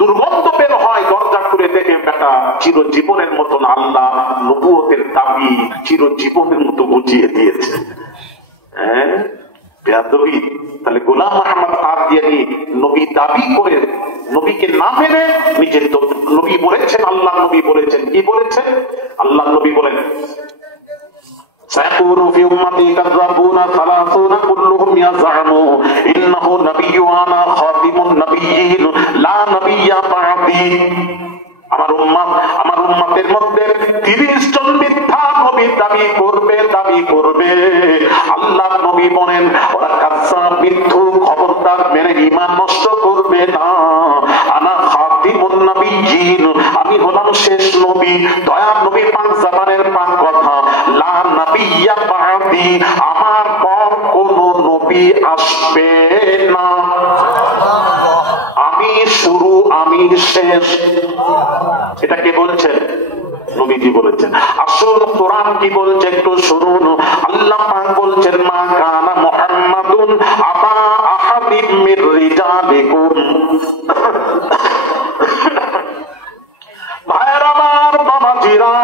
দুর্গন্ধ বের হয়, দরজা খুলে দেখে বেটা চিরজীবনের মতন আল্লাহ নবুয়তের দাবি চিরজীবনের মতো বুঝিয়ে দিয়েছে। হ্যাঁ, বেয়াদবি। তাহলে গোলাম আহমদ কাদিয়ানী নবী দাবি করে নবীকে না মেনে নিজের নবী বলেছেন, আল্লাহ নবী বলেছেন, কি বলেছেন? আল্লাহ নবী বলেন, سيكون في أمتي كذابون 30 كلهم يزعم إنه نبي وأنا خاتم النبيين لا نبي بعدي। আমার উম্মতের মধ্যে 30 জন মিথ্যা নবী দাবি করবে। আল্লাহ নবী বলেন, ওরা কাযযাব, মিথ্যু, খবরদার মেনে ঈমান নষ্ট করবে না। আনা খাতিমুন নবিয়্যিন, আমি হলাম শেষ নবী, দয়ার নবী, পাক জাবানের পাক কথা, লা নবিয়্যা বা'দি, আমার পর কোন নবী আসবে না। আমি শুরু, আমি শেষ। এটা কে বলছেন? নবীজি বলেছেন। আসুন কোরআন কি বলছে একটু শুনুন। আল্লাহ পাক বলছেন, মা কানা মুহাম্মাদুন আবা আহাদিম মির রিজালিকুম। ভাইরা আমার, বাবাজিরা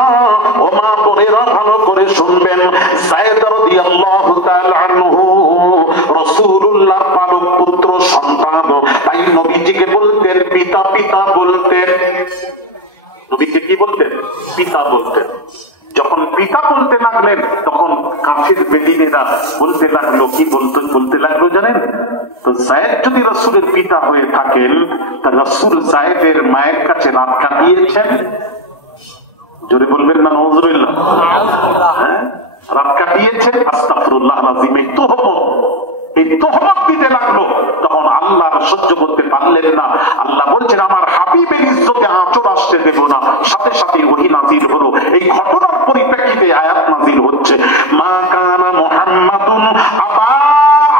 ও মা বোনেরা, ভালো করে শুনবেন। যায়েদ রাদিয়াল্লাহু তাআলা আনহু রাসূলুল্লাহর পালক পুত্র সন্তান, তাই নবীজিকে বলতেন পিতা, পিতা বলতেন। নবীকে কি বলতেন? পিতা বলতেন। যখন পিতা বলতে লাগলেন, তখন কাফির বেদিনেরা বলতে লাগলো, কি বলতে লাগলো জানেন? তো যায়েদ যদি রাসূলের পিতা হয়ে থাকেন, তা রাসূল যায়েদের মায়ের কাছে রাত কাটিয়েছেন। জোরে বলবেন না নাউযুবিল্লাহ? হ্যাঁ, রাত কাটিয়েছেন। আস্তাগফিরুল্লাহ আযীম। এই তোহমত দিতে লাগলো। তখন আল্লাহর সহ্য আসবেন না। আল্লাহ বলছেন আমার হাবিবের ইজ্জতে আঁচড় আসতে দেব না। সাথে সাথে ওহী নাযিল হলো। এই ঘটনার পরিপ্রেক্ষিতে আয়াত নাযিল হচ্ছে, মা কানা মুহাম্মাদুন আবা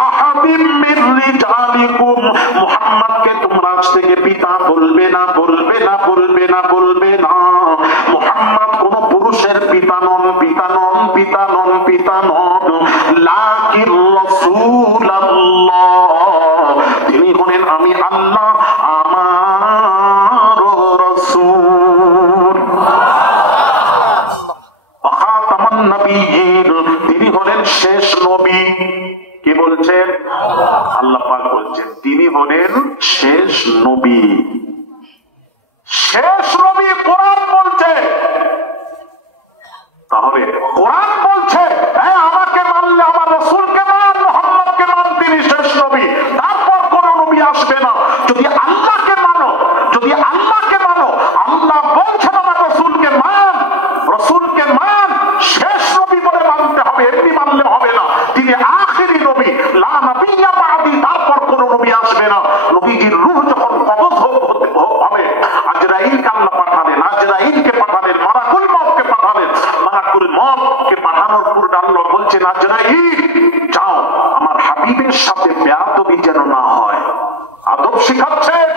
আহাদিম মির রিজালিকুম, মুহাম্মদকে তোমরা আজ থেকে পিতা বলবে না, বলবে না, বলবে না, বলবে না। মুহাম্মদ কোন পুরুষের পিতা নন, পিতা নন, পিতা নন, পিতা নন। লাকিন রাসূলুল্লাহ, তিনি হলেন আমি আল্লাহ আমার রাসূল। খাতামুন নবিয়্যিন, তিনি হলেন শেষ নবী। কি বলছেন? আল্লাহ পাক বলছেন তিনি হলেন শেষ নবী। শেষ নবী কোরআন বলছে। তাহলে কোরআন বলছে আমাকে মানলে আমার রাসূলকে মান, মুহাম্মদকে মান, তিনি শেষ নবী। তারপর কোন নবী আসবে না। যদি আল্লাহকে মানো, যদি আল্লাহকে মানো, আল্লাহ বলছেন আমার রাসূলকে মান, রাসূলকে মান, শেষ নবী বলে মানতে হবে, এমনি মানলে হবে না। তিনি আখিরি নবী, লা নবিয়্যা বাদি, তারপর কোন নবী আসবে না। নবীজির রূহ যখন কবজ হবে, আজরাইলকে আল্লাহ পাঠালেন, আজরাইলকে পাঠালেন, মালাকুল মউতকে পাঠালেন। মালাকুল মউতকে পাঠানোর পর আল্লাহ বলছেন আজরাইল যাও আমার হাবিবের সাথে বেয়াদবি যেন না হয়। আদব শিখাচ্ছেন,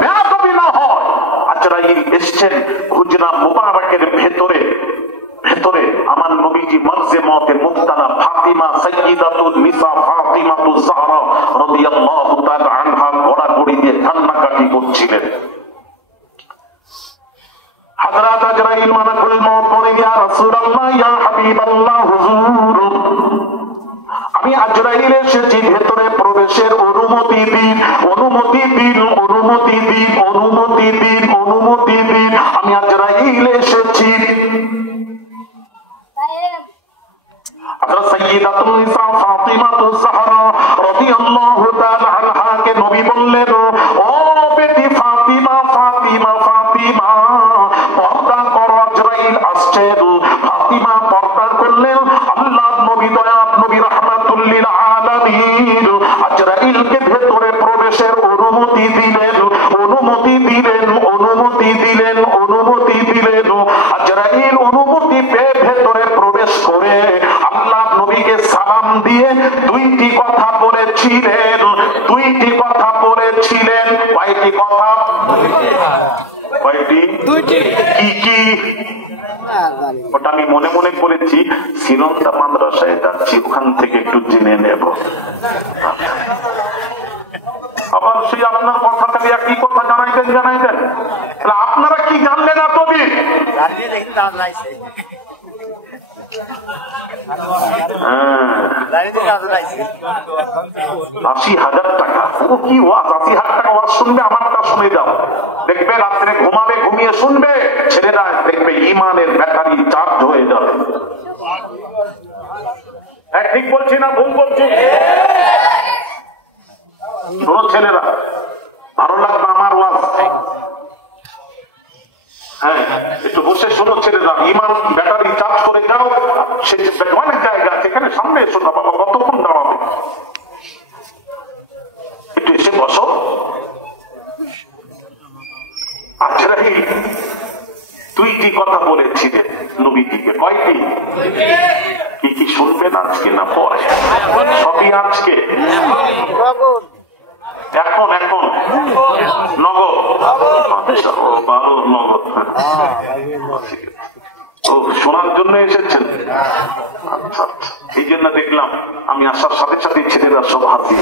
বেয়াদবি না হয়। আজরাইল এসেছেন হুজরা মুবারাকের ভেতরে, ভেতরে আমার নবীজি মরজে মওতে মুবতালা ফাতিমা সাইয়্যিদাতুন নিসা ফাতিমাতুজ জাহরা রাদিয়াল্লাহু তাআলা আনহা গড়াগড়ি দিয়ে কান্নাকাটি করছিলেন। হযরত আজরাইল মালাকুল মউত বলেন ইয়া রাসূলুল্লাহ, ইয়া হাবিবাল্লাহ, হুজুর আমি আজরাইল এসেছি, ভেতরে প্রবেশের অনুমতি দিন, অনুমতি দিন, অনুমতি দিন, অনুমতি দিন, অনুমতি দিন। আমি আজরাইল এসেছি। হযরত সাইয়্যিদাতুন নিসা ফাতিমাতুজ জাহরা রাদিয়াল্লাহু তাআলা আনহাকে নবী বললেন, ও বেটি ফাতিমা, ফাতিমা, ফাতিমা পর্দা করো, আজরাইল আসছেন। ফাতিমা পর্দা করলেন। আল্লাহর নবী, দয়ার নবী, রাহমাতুল লিল আলামিন আজরাইলকে ভেতরে প্রবেশের অনুমতি দিলেন, অনুমতি দিলেন, অনুমতি দিলেন, অনুমতি দিলেন। আজরাইল অনুমতি পেয়ে ভেতরে প্রবেশ করে আল্লাহর নবীকে সালাম দিয়ে দুইটি কথা বলেছিলেন, দুইটি কথা বলেছিলেন। কয়টি কথা? কয়টি? দুইটি। কি কি? ওটা আমি মনে মনে বলেছি, শ্রীলঙ্কা মাদ্রাসায় যাচ্ছি, ওখান থেকে একটু জেনে নেব। আবার সেই আপনার কথা খালি একই কথা জানাইতেন, জানাইতেন। আপনারা কি জানলেন এতদিন? ৮০,০০০ টাকা। ও কি ওয়াজ? ৮০,০০০ টাকা ওয়াজ শুনবে, আমারটা শুনে যাও। দেখবে রাত্রে ঘুমাবে, ঘুমিয়ে শুনবে, ছেলেরা দেখবে ইমানের ব্যাটারি চার্জ হয়ে যাবে। হ্যাঁ ঠিক বলছি না ভুল বলছি? শোনো ছেলেরা, ভালো লাগবে আমার ওয়াজ। হ্যাঁ একটু বসে শোনো ছেলেরা, ইমান ব্যাটারি চার্জ করে যাও। সে অনেক জায়গা সেখানে সামনে এসো না বাবা, কতক্ষণ দাঁড়াবে? একটু এসে বসো। আজরাইল দুইটি কথা বলেছিলেন নবীজিকে। কয়টি? কি কি শুনবেন আজকে না পরে? সবই আজকে, এখন এখন নগদ। আচ্ছা, ও বারো নগদ। ও শোনার জন্য এসেছেন? আচ্ছা আচ্ছা, এই জন্য দেখলাম আমি আসার সাথে সাথে ছেলেরা সব হাসি।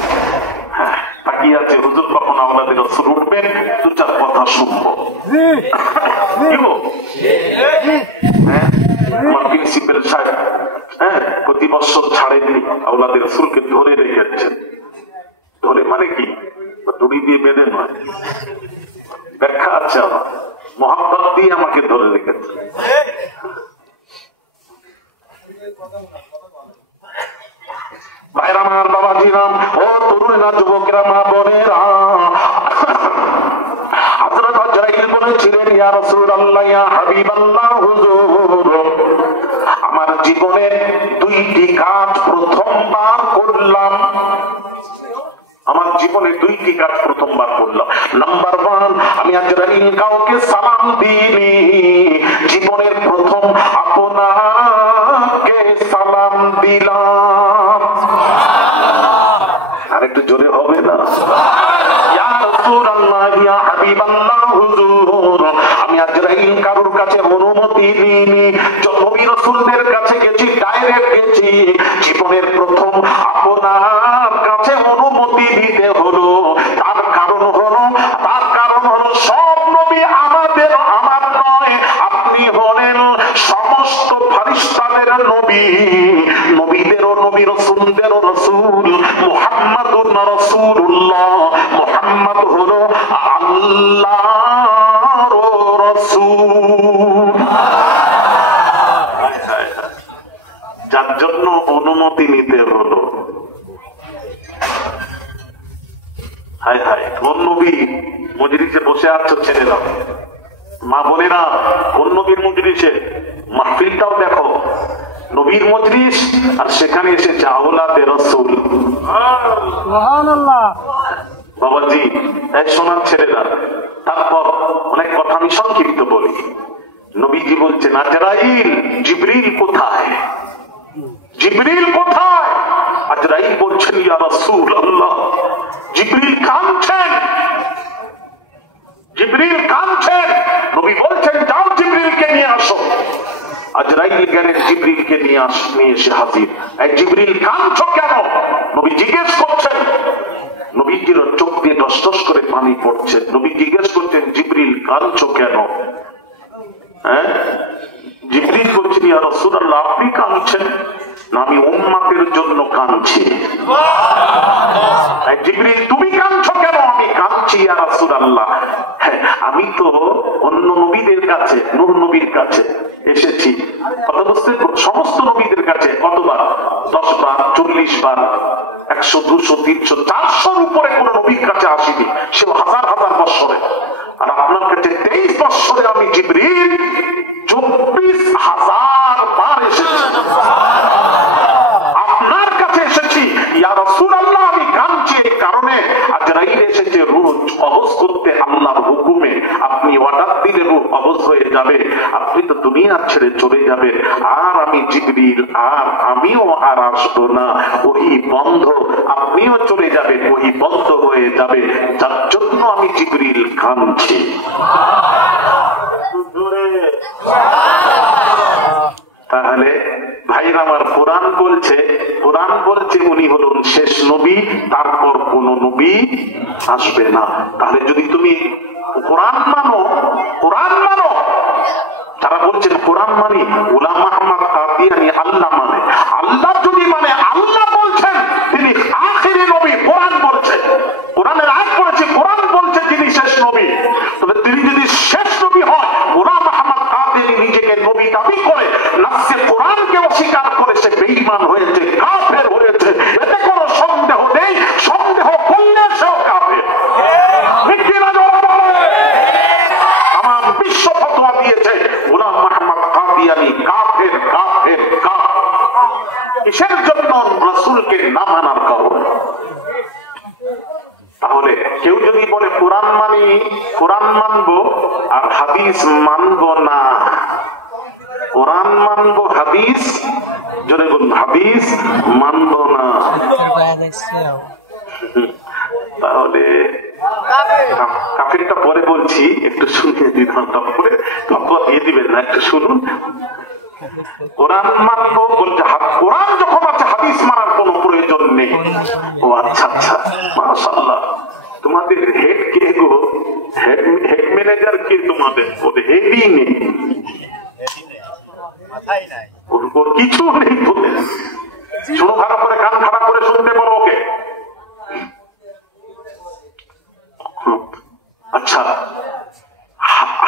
হ্যাঁ তাকিয়ে আছে, হুজুর কখন আমাদের রাসূল উঠবেন, দু চার কথা শুনবো। হ্যাঁ আমার প্রিন্সিপাল সাহেব প্রতি বছর ছাড়েননি, আওলাদের রাসূলকে ধরে রেখেছেন। ধরে মানে কি? দড়ি দিয়ে বেঁধে নয়, ব্যাখ্যা আছে আমার, মহাব্বত দিয়ে আমাকে ধরে রেখেছে। ভাইরা আমার, বাবাজিরাম, ও তরুণেরা, যুবকেরা, মা বোনেরা, হযরত আজরাইল বলেছিলেন ইয়া রাসূলুল্লাহ, ইয়া হাবিবাল্লাহ, হুজুর আমার জীবনের দুইটি কাজ প্রথমবার করলাম। আমার জীবন জীবনে দুইটি কাজ প্রথমবার করলাম। নাম্বার ওয়ান, আমি আজরাইল কাউকে সালাম দিইনি, জীবনের প্রথম আপনাকে সালাম দিলাম। আর একটু জোরে হবে না? ইয়া রাসূলুল্লাহ, ইয়া হাবিবাল্লাহ, হুজুর আমি আজরাইল কারোর কাছে অনুমতি নিইনি, নবী রাসূলদের কাছে গেছি, ডাইরেক্ট গেছি। জীবনের প্রথম আপনার কাছে অনুমতি দিতে হলো, তার কারণ হলো সব নবী আমাদের, আমার নয়। আপনি হলেন সমস্ত ফেরেশতাদের নবী, নবীদেরও নবী, রাসূলদেরও রাসূল। মুহাম্মাদুর রাসূলুল্লাহ, মুহাম্মদ হলো আল্লাহর রাসূল, যার জন্য অনুমতি নিতে হলো। হায় হায়, কোন নবী মজলিসে বসে আছো ছেড়ে দাও। মা বলে না, কোন নবীর মজলিসে? মাহফিলটাও দেখো, নবীর মজলিস, আর সেখানে এসেছে আওলাদে রাসূল। সুবহানাল্লাহ। বাবাজি, এই শোনার ছেলেরা, তারপর অনেক কথা আমি সংক্ষিপ্ত বলি। নবীজি বলছেন, আজরাইল, জিবরিল কোথায়? জিবরিল কোথায়? আজরাইল বলছেন, ইয়া রাসূলুল্লাহ, জিবরিল কাঁদছেন, জিবরিল কাঁদছেন। নবী বলছেন, যাও জিবরিলকে নিয়ে আসো। আজরাইল গেলেন, জিবরিলকে নিয়ে এসে হাজির। এই জিবরিল কাঁদছো কেন? নবী জিজ্ঞেস করছেন। নবীজির চোখ দিয়ে টস টস করে পানি পড়ছে। নবী জিজ্ঞেস করছেন, জিবরিল কাঁদছো কেন? হ্যাঁ, জিবরিল বলছেন, ইয়া রাসূলুল্লাহ, আপনি কাঁদছেন না, আমি উম্মতের জন্য কাঁদছি। জিবরিল, তুমি কাঁদছো কেন? আমি কাঁদছি ইয়া রাসূলুল্লাহ, হ্যাঁ, আমি তো অন্য নবীদের কাছে, নূহ নবীর কাছে এসেছি, সমস্ত নবীদের কাছে কতবার? 10 বার, 40 বার, 100, 200, 300, 400-র উপরে কোন নবীর কাছে আসিনি, সেও হাজার হাজার বছরে। আর আপনার কাছে 23 বছরে আমি জিবরিল 24,000 বার এসেছি, আপনার কাছে এসেছি। ইয়া রাসূলুল্লাহ, আমি কাঁদছি এই কারণে, আজরাইল এসেছে রূহ কবজ করতে আল্লাহর হুকুমে। আপনি অর্ডার দিলে রূহ কবজ হয়ে যাবে, আপনি তো দুনিয়া ছেড়ে চলে যাবে, আর আমি জিবরিল, আর আমিও আর আসবো না, ওহী বন্ধ, আপনিও চলে যাবেন, ওহী বন্ধ হয়ে যাবে, যার জন্য আমি জিবরিল কাঁদছি। তাহলে ভাইরা আমার, কোরআন বলছে উনি হলেন শেষ নবী, তারপর কোন নবী আসবে না। তাহলে যদি তুমি কোরআন মানো, তারা বলছেন কোরআন মানি, গোলাম আহমদ কাদিয়ানী আল্লাহ মানে, আল্লাহ যদি মানে, আল্লাহ বলছেন তিনি আখিরি নবী, কোরআন বলছে, কোরআনের আয়াত পড়েছে, কোরআন বলছে তিনি শেষ নবী। তবে তিনি যদি শেষ নবী হয়, গোলাম আহমদ কাদিয়ানী নিজেকে নবী দাবি করে, নাসে কোরআনকে অস্বীকার করে, সে বেঈমান হয়েছে, কাফের হয়েছে, এতে কোনো সন্দেহ নেই। সন্দেহ করলে সেও কাফের। আমার বিশ্ব ফতোয়া দিয়েছে গোলাম আহমদ কাদিয়ানী কাফের, কাফের, কাফের। কিসের জন্য? রাসূলকে না মানার কারণে। তাহলে কেউ যদি বলে কোরআন মানি, কোরআন মানবো আর হাদিস মানবো না, কোরআন মানবো, হাদিস, জোরে বলুন, হাদিস মানবো না, তাহলে কাফেরটা পরে বলছি, একটু শুনিয়ে দিবেন, তারপরে ফতোয়া দিয়ে দিবেন না, একটু শুনুন। কোরআন মানবো বলছে, কোরআন যখন আছে হাদিস মানার কোনো প্রয়োজন নেই। ও আচ্ছা আচ্ছা, মাশাআল্লাহ। তোমাদের হেড কে গো? হেড ম্যানেজার কে তোমাদের? ওদের হেডই নেই, ওর কিছু নেই। শুনো খারাপ করে, কান খারাপ করে শুনতে পারো ওকে। আচ্ছা,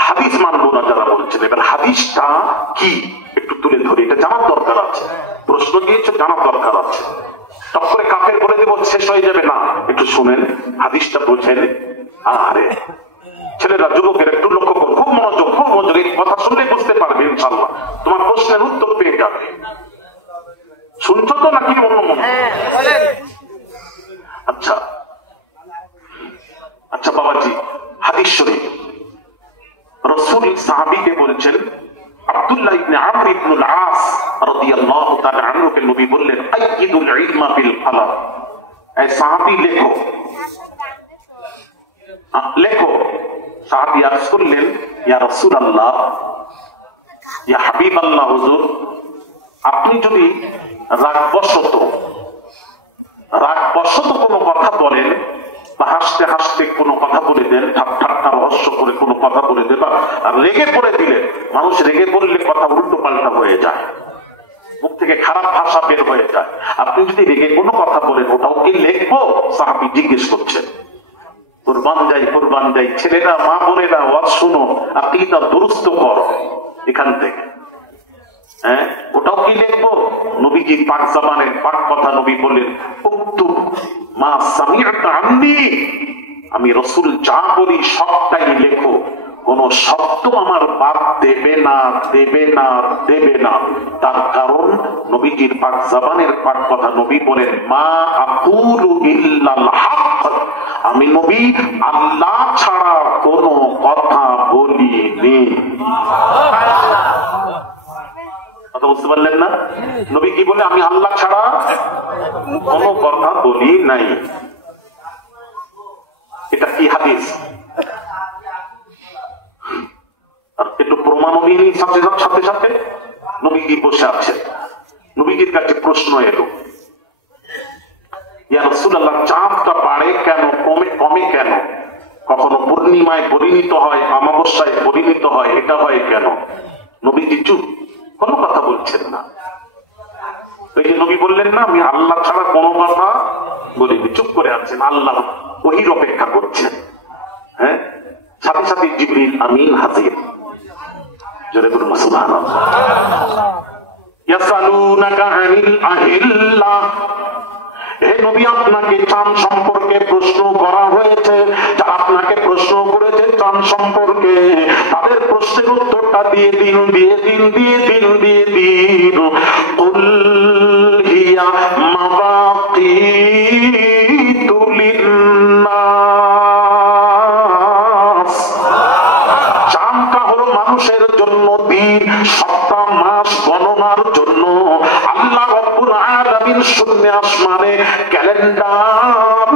হাদিস মানবো না যারা বলছেন, এবার হাদিসটা কি একটু তুলে ধরে, এটা জানার দরকার আছে। প্রশ্ন দিয়েছে, জানার দরকার আছে। টপ করে কাফের বলে দেবো, শেষ হয়ে যাবে না। একটু শুনেন, হাদিসটা বোঝেন। আরে ছেলেরা, যুবকের একটু লক্ষ্য করো, খুব মনোযোগ, খুব মনোযোগ। এই কথা শুনলে বুঝতে পারবে ইনশাআল্লাহ, তোমার প্রশ্নের উত্তর পেয়ে যাবে। শুনছো তো নাকি অন্য মনে? আচ্ছা, আচ্ছা বাবাজি, হাদিস শরীফ রাসূল সাহাবীকে বলছেন, আব্দুল্লাহ ইবনে আমর ইবনুল আস রাদিয়াল্লাহু তাআলা আনহুকে নবী বললেন, আইয়িদুল ইলমা বিল কলম। এই সাহাবী লেখো, লেখো। সাহাবী আরজ করলেন, ইয়া রাসূলুল্লাহ, ইয়া হাবিবাল্লাহ, হুজুর আপনি যদি রাগবশত কোনো কথা বলেন বা হাসতে হাসতে কোনো কথা বলে দেন, ঠাট্টা রহস্য করে কোনো কথা বলে দেন, বা রেগে পড়ে দিলেন, মানুষ রেগে পড়লে কথা উল্টো পাল্টা হয়ে যায়, মুখ থেকে খারাপ ভাষা বের হয়ে যায়, আপনি যদি রেগে কোনো কথা বলেন ওটাও কি লিখবো? সাহাবী জিজ্ঞেস করছেন। কুরবান যাই ছেলেরা, মা বোনেরা, ওয়াজ শুনো, আকীদা দুরুস্ত করো এখান থেকে, হ্যাঁ ওটাও কি লিখবো? নবীজি পাক জবানের পাক কথা নবী বলেন, উক্তুব মা সামি'তা আন্নী, আমি রাসূল যা বলি সবটাই লেখো, কোন শব্দ আমার বাদ দেবে না। তার কারণ নবীজির পাক জবানের পাক কথা নবী বলেন, মা আকুলু ইল্লাল হক, আমি নবী আল্লাহ ছাড়া কোনো কথা বলিনি। কথা বুঝতে পারলেন না? নবী কি বলে? আমি আল্লাহ ছাড়া কোনো কথা বলি নাই। এটা কি হাদিস? একটু প্রমাণ নিয়ে সাথে সাথে নবীজি বসে আছেন, নবীজির কাছে প্রশ্ন এলো, ইয়া রাসূলুল্লাহ, চাঁদটা বাড়ে কেন, কমে কেন? কখনো পূর্ণিমায় পরিণত হয়, অমাবস্যায় পরিণত হয়, এটা হয় কেন? নবীজি চুপ, কোনো কথা বলছেন না। ওই যে নবী বললেন না, আমি আল্লাহ ছাড়া কোনো কথা বলিনি, চুপ করে আছেন, আল্লাহ ওহীর অপেক্ষা করছেন। হ্যাঁ, সাথে সাথে জিবরিল আমিন হাজির। জোরে বলুন সুবহানাল্লাহ। ইয়াসালুনাকা আনিল আহিল্লাহ, হে নবী আপনাকে চাঁদ সম্পর্কে প্রশ্ন করা হয়েছে। যারা আপনাকে প্রশ্ন করেছে চাঁদ সম্পর্কে, তাদের প্রশ্নের উত্তরটা দিয়ে দিন। কুল হিয়া মাওয়াকিতু লিন্নাস, চাঁদটা হলো মানুষের জন্য দিন, সপ্তাহ মাস গণনার জন্য আল্লাহ রাব্বুল আলামিন শূন্য আসমানে ক্যালেন্ডার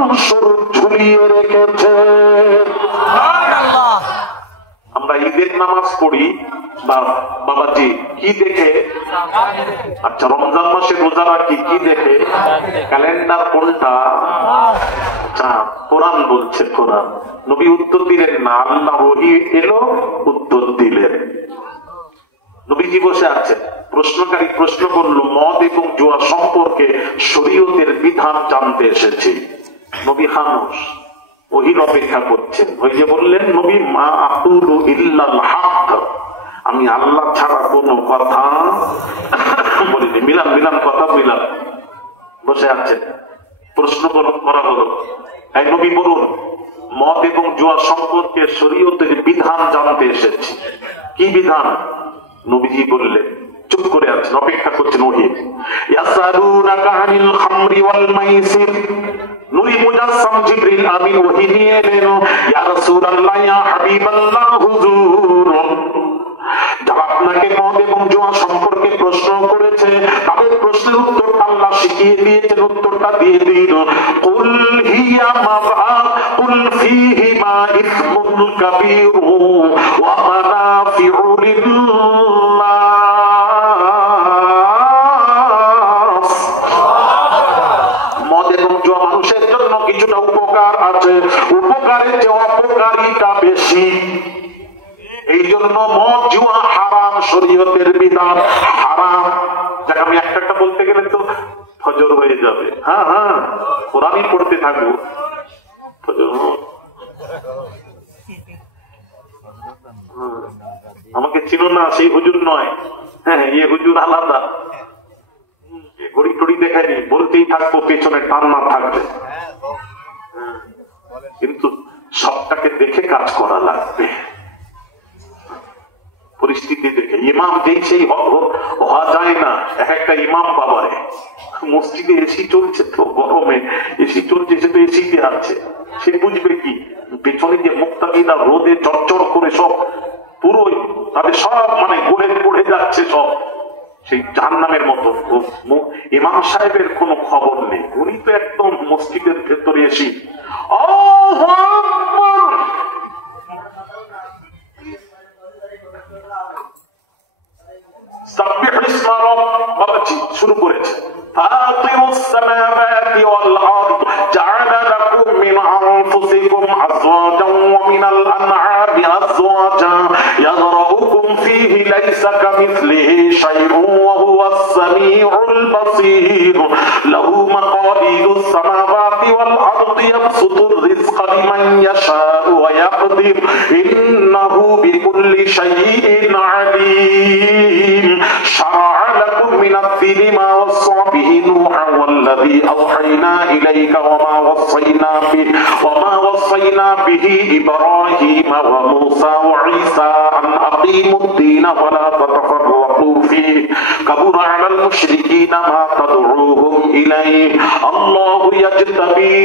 ঝুলিয়ে রেখেছে। আমরা ঈদের নামাজ পড়ি বাবাজি কি দেখে? আচ্ছা, রমজান মাসে রোজা রাখি কি দেখে? ক্যালেন্ডার কোনটা? আচ্ছা, কোরআন বলছে, কোরআন। নবী উত্তর দিলেন না, আল্লাহ ওহী এলো উত্তর দিলেন। নবীজি বসে আছেন, প্রশ্নকারী প্রশ্ন করল, মদ এবং জুয়া সম্পর্কে শরীয়তের বিধান জানতে এসেছি। নবী খামোশ, ওহীর অপেক্ষা করছেন। ওই যে বললেন নবী, মা আকুলু ইল্লাল হক, আমি আল্লাহ ছাড়া কোনো কথা বলিনি। মিলান কথা মিলান। বসে আছেন, প্রশ্ন করা হলো, এই নবী বলুন, মদ এবং জুয়া সম্পর্কে শরীয়তের বিধান জানতে এসেছি। কি বিধান? নবীজি বললেন, চুপ করে আছেন, অপেক্ষা করছেন ওহী। ইয়াসালুনাকা আনিল খামরি ওয়াল মাইসির, নূরে মুজাসসাম জিবরিল আমিন ওহী নিয়ে এলেন, ইয়া রাসূলুল্লাহ, ইয়া হাবিবাল্লাহ, হুজুর যারা আপনাকে মদ এবং জুয়া সম্পর্কে প্রশ্ন করেছে, তাদের প্রশ্নের উত্তরটা আল্লাহ শিখিয়ে দিয়েছেন, উত্তরটা দিয়ে দিন। কুল হিয়া কুল ফীহিমা ইসমুন কাবীরু ওয়া মানাফিউ লিন্নাস, মদ এবং জুয়া মানুষের জন্য কিছুটা উপকার আছে, উপকারের চেয়ে অপকারিতা বেশি। এই জন্য মদ জুয়া হারাম, শরীয়তের বিধান হারাম। যাকে আমি একটা বলতে গেলে তো ফজর হয়ে যাবে। হ্যাঁ, কোরআনই পড়তে থাকবো। আমাকে চিনো না, সেই হুজুর নয়। হ্যাঁ, এই হুজুর আলাদা, ঘড়ি টড়ি দেখায়নি, বলতেই থাকবো, পেছনে টান না থাকবে। কিন্তু সবটাকে দেখে কাজ করা লাগবে, পরিস্থিতি দেখে। ইমাম যেই সেই হওয়া যায় না। একটা ইমাম বাবারে, মসজিদে এসি চলছে, তো গরমে এসি চলছে, সে তো এসিতে আছে, সে বুঝবে কি পেছনে যে মুক্তাকিদা রোদে চড়চড় করে সব পুরো তাদের সব মানে গড়ে পড়ে যাচ্ছে সব সেই জাহান্নামের মতো। ইমাম সাহেবের কোনো খবর নেই, উনি তো একদম মসজিদের ভেতরে এসে শুরু করেছে فاطر السماوات والأرض جعل لكم من أنفسكم أزواجا ومن الأنعام أزواجا يذرؤكم فيه ليس كمثله شيء وهو السميع البصير له مقاليد السماوات والأرض يبسط الرزق لمن يشاء ويقدر إنه بكل شيء عليم شرع لكم من الدين ما وصى به نوحا والذي أوحينا إليك وما وصينا به إبراهيم وموسى وعيسى أن أقيموا الدين ولا تتفرقوا فيه كبر على المشركين ما تدعوهم إليه الله يجتبي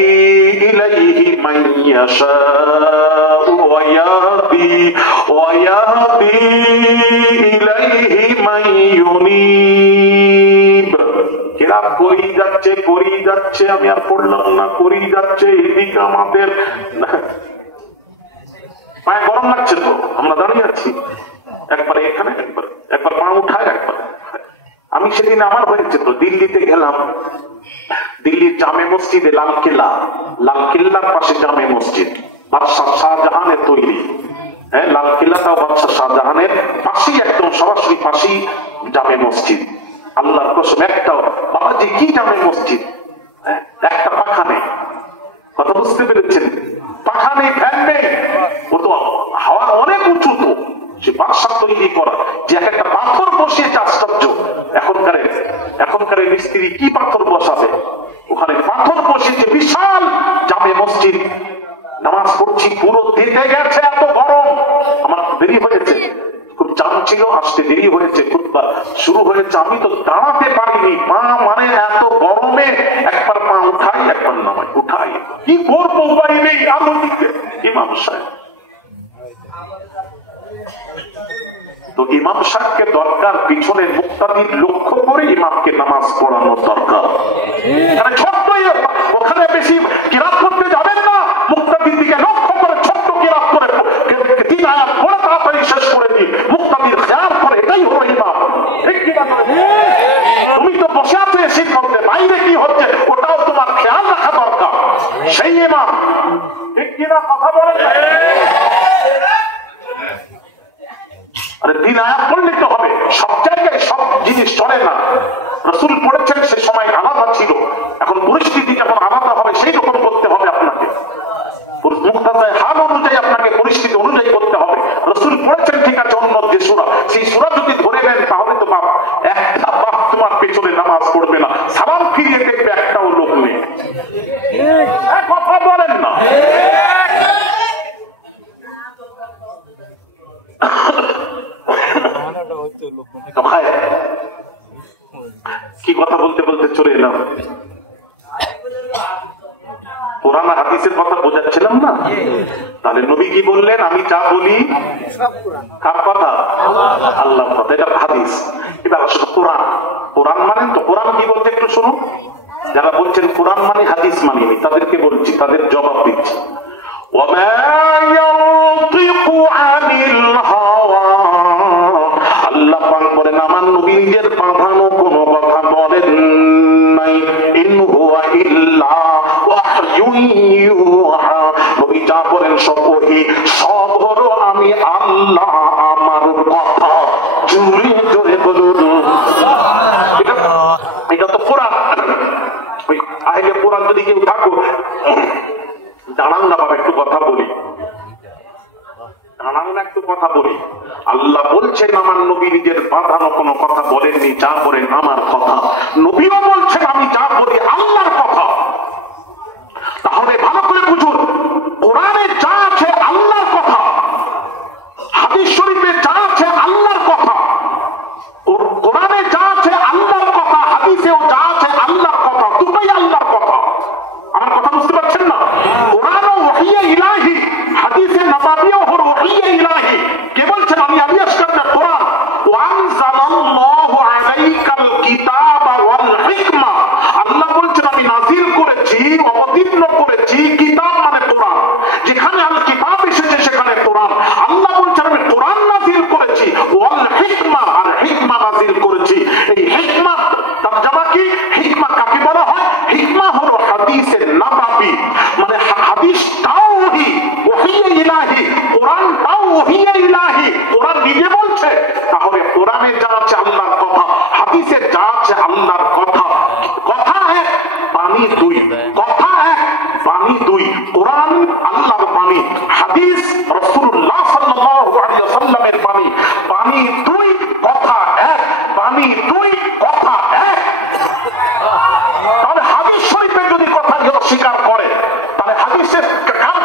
إليه من يشاء ويهدي إليه من ينيب এরা করেই যাচ্ছে আমি আর পড়লাম না, করেই যাচ্ছে। এদিকে আমাদের পায়ে গরম লাগছে তো, আমরা দাঁড়িয়ে আছি, একবার এখানে একবার পা উঠায় একবার। আমি সেদিন আমার হয়েছে তো দিল্লিতে গেলাম, দিল্লির জামে মসজিদে লালকেল্লার পাশে জামে মসজিদ, বাদশাহ শাহজাহানের তৈরি। হ্যাঁ, লালকেল্লাটাও বাদশাহ শাহজাহানের পাশেই, একদম সরাসরি পাশেই জামে মসজিদ। আল্লাহর কসম, একটাও বাবাজি কি জামে মসজিদ, একটা পাখা নেই। কথা বুঝতে পেরেছেন? পাখা নেই, ফ্যান নেই, ও তো হাওয়া অনেক উঁচু তো, সে বাদশা তৈরি করা যে একটা পাথর বসিয়েছে আশ্চর্য। এখনকার মিস্ত্রি কি পাথর বসাবে, ওখানে পাথর বসিয়েছে, বিশাল জামে মসজিদ। নামাজ পড়ছি, পুরো দিতে গেছে, এত গরম। আমার দেরি হয়েছে, খুব চাপ ছিল, আসতে দেরি হয়েছে, খুতবা শুরু হয়েছে, আমি তো দাঁড়াতে পারিনি। পা মানে এত গরমে একবার পা উঠাই একবার নামাই, উঠাই, কি করবো, উপায় নেই। আলো দিকে ইমাম সাহেব, তো ইমাম সাহেবকে দরকার পিছনে মুক্তাদির লক্ষ্য করে ইমামকে নামাজ পড়ানোর দরকার। ছোট্ট ওখানে বেশি কিরাত করতে যাবেন না, মুক্তাদির দিকে লক্ষ্য করে ছোট্ট কিরাত করে 3 আয়াত পড়ে তাড়াতাড়ি শেষ করে দিন, মুক্তাদির খেয়াল করে, এটাই হলো ইমাম। ঠিক কিনা? তুমি তো বসে আছো এসির মধ্যে, বাইরে কি হচ্ছে ওটাও তোমার খেয়াল রাখা দরকার, সেই ইমাম। ঠিক কিনা? কথা বলেন। আরে 3 আয়াত পড়লে তো হবে, সব জায়গায় সব জিনিস চলে না। রাসূল পড়েছেন, সে সময় আলাদা ছিল, এখন পরিস্থিতি যখন আলাদা হবে সেই রকম করতে হবে আপনাকে, মুক্তাদায়ে হাল অনুযায়ী আপনাকে পরিস্থিতি অনুযায়ী করতে হবে। রাসূল পড়েছেন ঠিক আছে, অন্য যে সূরা, সেই সূরা যদি ধরে নেন তাহলে তো বাপ একটা বাপ তোমার পেছনে নামাজ পড়বে না, সালাম ফিরিয়ে দেখবে একটাও লোক নেই। কথা বলেন না। কি কথা বলতে বলতে চলে এলাম, কোরআন হাদিসের কথা বোঝাচ্ছিলাম না। তাহলে নবী কি বললেন? আমি যা বলি কার কথা? আল্লাহর কথা, এটা হাদিস। এবার আসলে কোরআন মানেন তো, কোরআন কি বলতে একটু শুনুন। যারা বলছেন কোরআন মানে হাদিস মানিনি, তাদেরকে বলছি, তাদের জবাব দিচ্ছি। ওয়ামা ইয়ানতিকু আনিল হাওয়া, আল্লাহ পাক বলেন আমার নবী নিজের বাঁধানো কোনো কথা বলেন নাই। ইন হুয়া ইল্লা ওয়াহয়ুন ইউহা, নবী যা বলেন সব ওহী, সব হলো আমি আল্লাহ আমার কথা। জোরে জোরে বলুন, এটা তো কোরআন। ওই আহলে কোরআন যদি কেউ থাকো, দাঁড়ান না বাবা, একটু কথা বলি, একটু কথা বলি। আল্লাহ বলছেন আমার নবী নিজের বাঁধানো কোনো কথা বলেননি, যা বলেন আমার কথা। নবীও বলছেন আমি যা বলি আল্লাহর কথা। তাহলে ভালো করে বুঝুন, কোরআনে যা আছে আল্লাহর কথা, হাদিস শরীফে যা আছে আল্লাহর কথা, কোরআনে যা আছে আল্লাহর কথা, হাদিসেও যা আছে আল্লাহর কথা, দুটোই আল্লাহর কথা। আমার কথা বুঝতে পারছেন না? কোরআন ও ওহিয়ে ইলাহি, কোরআন নিজে বলছে। তাহলে কোরআনে যা আছে আল্লাহর কথা, হাদিসে যা আছে আল্লাহর কথা। কথা এক, বাণী দুই। কথা এক, বাণী দুই। কোরআন আল্লাহর বাণী, হাদিস রাসূলুল্লাহ সাল্লাল্লাহু আলাইহি ওয়াসাল্লামের বাণী। বাণী দুই, কথা এক। বাণী দুই, কথা এক। তাহলে হাদিস শরীফে যদি কথা অস্বীকার করে, তাহলে হাদিসের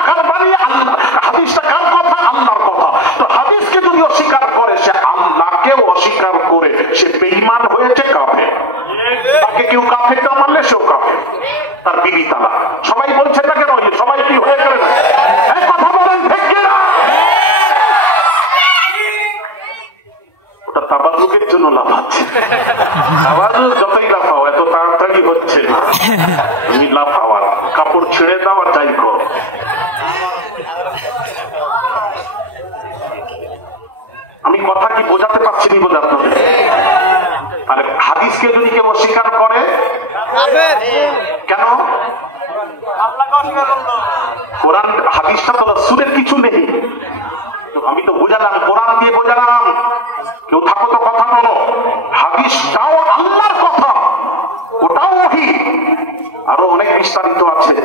কার বাণী? আল্লাহ। হাদিসটা কার কথা? আল্লাহর কথা। তো হাদিসকে যদি অস্বীকার করে, সে আল্লাহকেও অস্বীকার করে, সে বেঈমান হয়েছে, কাফের। তাকে কেউ কাফের না মানলে সেও কাফের, তার বিবি তালাক। সবাই বলছে না কেন? সবাই কি হয়ে গেলেন? কথা বলেন ঠিক কিনা? ওটা তাবারুকের জন্য লাফাচ্ছে। তাবারুক যতই লাফাও, এত তাড়াতাড়ি হচ্ছে না। তুমি লাফাও, আর কাপড় ছেড়ে দাও, আর যাই করো। আমি কথা কি বোঝাতে পারছি নি বলে আপনাদের? তাহলে হাদিসকে যদি কেউ অস্বীকার করে, কেন? কোরআন হাদিসটা তো রাসূলের কিছু নেই। আমি তো বোঝালাম, কোরআন দিয়ে বোঝালাম। কেউ থাকো তো কথা বলো। হাদিসটাও আল্লাহর কথা, ওটাও ওহী। আরো অনেক বিস্তারিত আছে।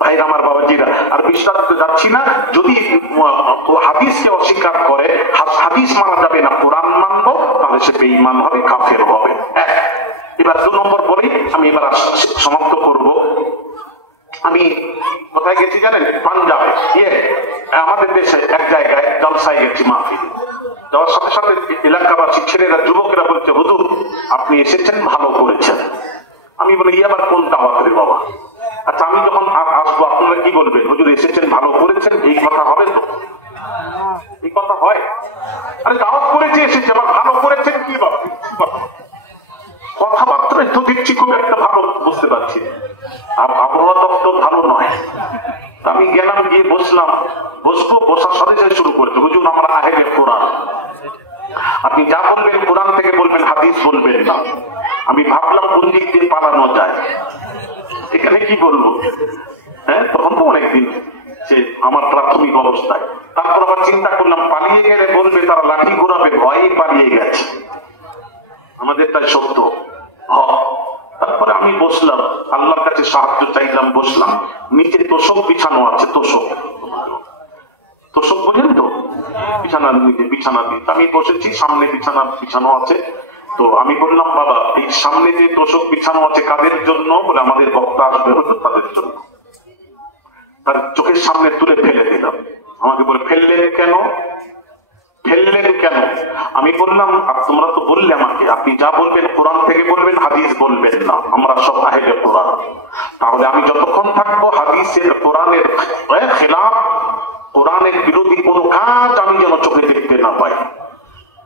ভাইরা আমার, বাবাজিরা, আর বিস্তারিত যাচ্ছি না। যদি হাদিসকে অস্বীকার করে, হাদিস মানা যাবে না, কোরআন মানবো, তাহলে সে বেঈমান হবে, কাফের হবে। এবার 2 নম্বর বলি, আমি এবার সমাপ্ত করব। আমি কোথায় গেছি জানেন? পাঞ্জাবে। আমাদের দেশে এক জায়গায় জলসায় গেছি, মাহফিল। যাওয়ার সাথে সাথে এলাকাবাসী ছেলেরা, যুবকেরা বলছে, হুজুর আপনি এসেছেন, ভালো করেছেন। আমি বলি, আবার কোন দাওয়াত রে বাবা? আচ্ছা, আমি যখন আসবো আপনারা কি বলবেন? হুজুর এসেছেন, ভালো করেছেন, এই কথা হবে তো? এই কথা হয়? আরে দাওয়াত করেছে, এসেছে, আবার ভালো করেছেন কি বাবা? কথাবার্তায় তো দেখছি খুব একটা ভালো বুঝতে পারছি। আবহাওয়া তো ভালো নয়। আমি গেলাম, গিয়ে বসলাম। বসার সাথে সাথে শুরু করেছে, হুজুর আমরা আহলে কোরআন, আপনি যা বলবেন কোরআন থেকে বলবেন, হাদিস বলবেন না। আমি ভাবলাম কোন দিক দিয়ে পালানো যায়, এখানে কি বলবো? তখন তো অনেকদিন যে আমার প্রাথমিক অবস্থায়। তারপর আবার চিন্তা করলাম, পালিয়ে গেলে বলবে তারা লাঠি ঘোরাবে, ভয়ে পালিয়ে গেছে। আমাদের তাই সত্য। তারপরে আমি বসলাম, আল্লাহর কাছে সাহায্য চাইলাম, বসলাম। নিচে তোষক বিছানো আছে, তোষক বোঝেন তো? বিছানার নিচে বিছানা দিয়ে আমি বসেছি, সামনে বিছানা বিছানো আছে। তো আমি বললাম, বাবা এই সামনে যে তোষক বিছানো আছে কাদের জন্য? বলে আমাদের বক্তা আসবে, হয়তো তাদের জন্য। তার চোখের সামনে তুলে ফেলে দিলাম। আমাকে বলে, ফেললেন কেন? আমি বললাম, তোমরা তো বললে আমাকে, আপনি যা বলবেন কোরআন থেকে বলবেন, হাদিস বলবেন না, আমরা সব আহলে কোরআন। তাহলে আমি যতক্ষণ থাকবো হাদিসের, কোরআনের খেলাফ, কোরআনের বিরোধী কোনো কাজ আমি যেন চোখে দেখতে না পাই।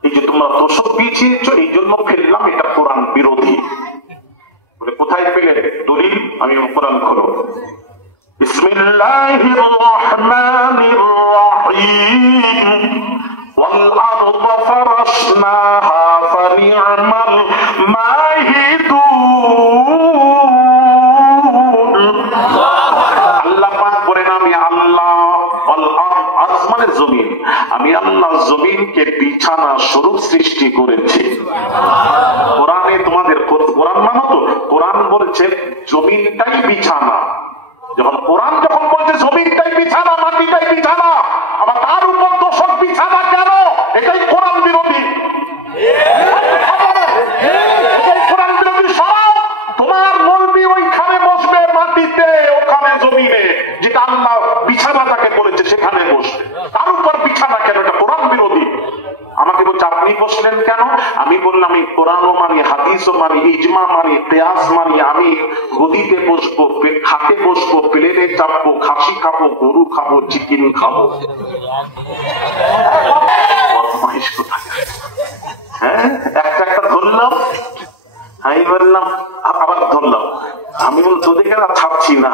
এই যে তোমরা তোষক বিছিয়েছ, এই জন্য ফেললাম, এটা কোরআন বিরোধী। বলে, কোথায় পেলে দলিল? আমি কোরআন খোলো। বিসমিল্লাহির রহমানির রহিম। والأرض فرشناها فنعم الماهدون। আল্লাহ পাক বলেন, আমি আল্লাহ, আসমানের জমিন, আমি আল্লাহ জমিনকে বিছানা স্বরূপ সৃষ্টি করেছি। কোরআনে তোমাদের কোরআন মানো তো? কোরআন বলছে জমিনটাই বিছানা। কোরআন যখন বলছে জমিনটাই বিছানা, মাটিটাই বিছানা, আবার তার উপর দোষক বিছানা কেন? এটাই কোরআন বিরোধী। কোরআন বিরোধী সব। তোমার মলবি ওইখানে বসবে মাটিতে, ওখানে জমিনে, যেটা আল্লাহ বিছানা তাকে বলেছে সেখানে বসবে, তার উপর বিছানা কেন? এটা কোরআন বিরোধী। আমাকে বলছে, আপনি বসলেন কেন? আমি বললাম, এই কোরআনও মানি, হাদিসও মানি, ইজমা মানি, কিয়াস মানি। আমি গদিতে বসবো, খাটে বসবো, প্লেনে চাপবো, খাসি খাবো, গরু খাবো, চিকেন খাবো। একটা ধরলাম, আমি বললাম, আবার ধরলাম। আমি বল, তোদেরকে না ছাড়ছি না,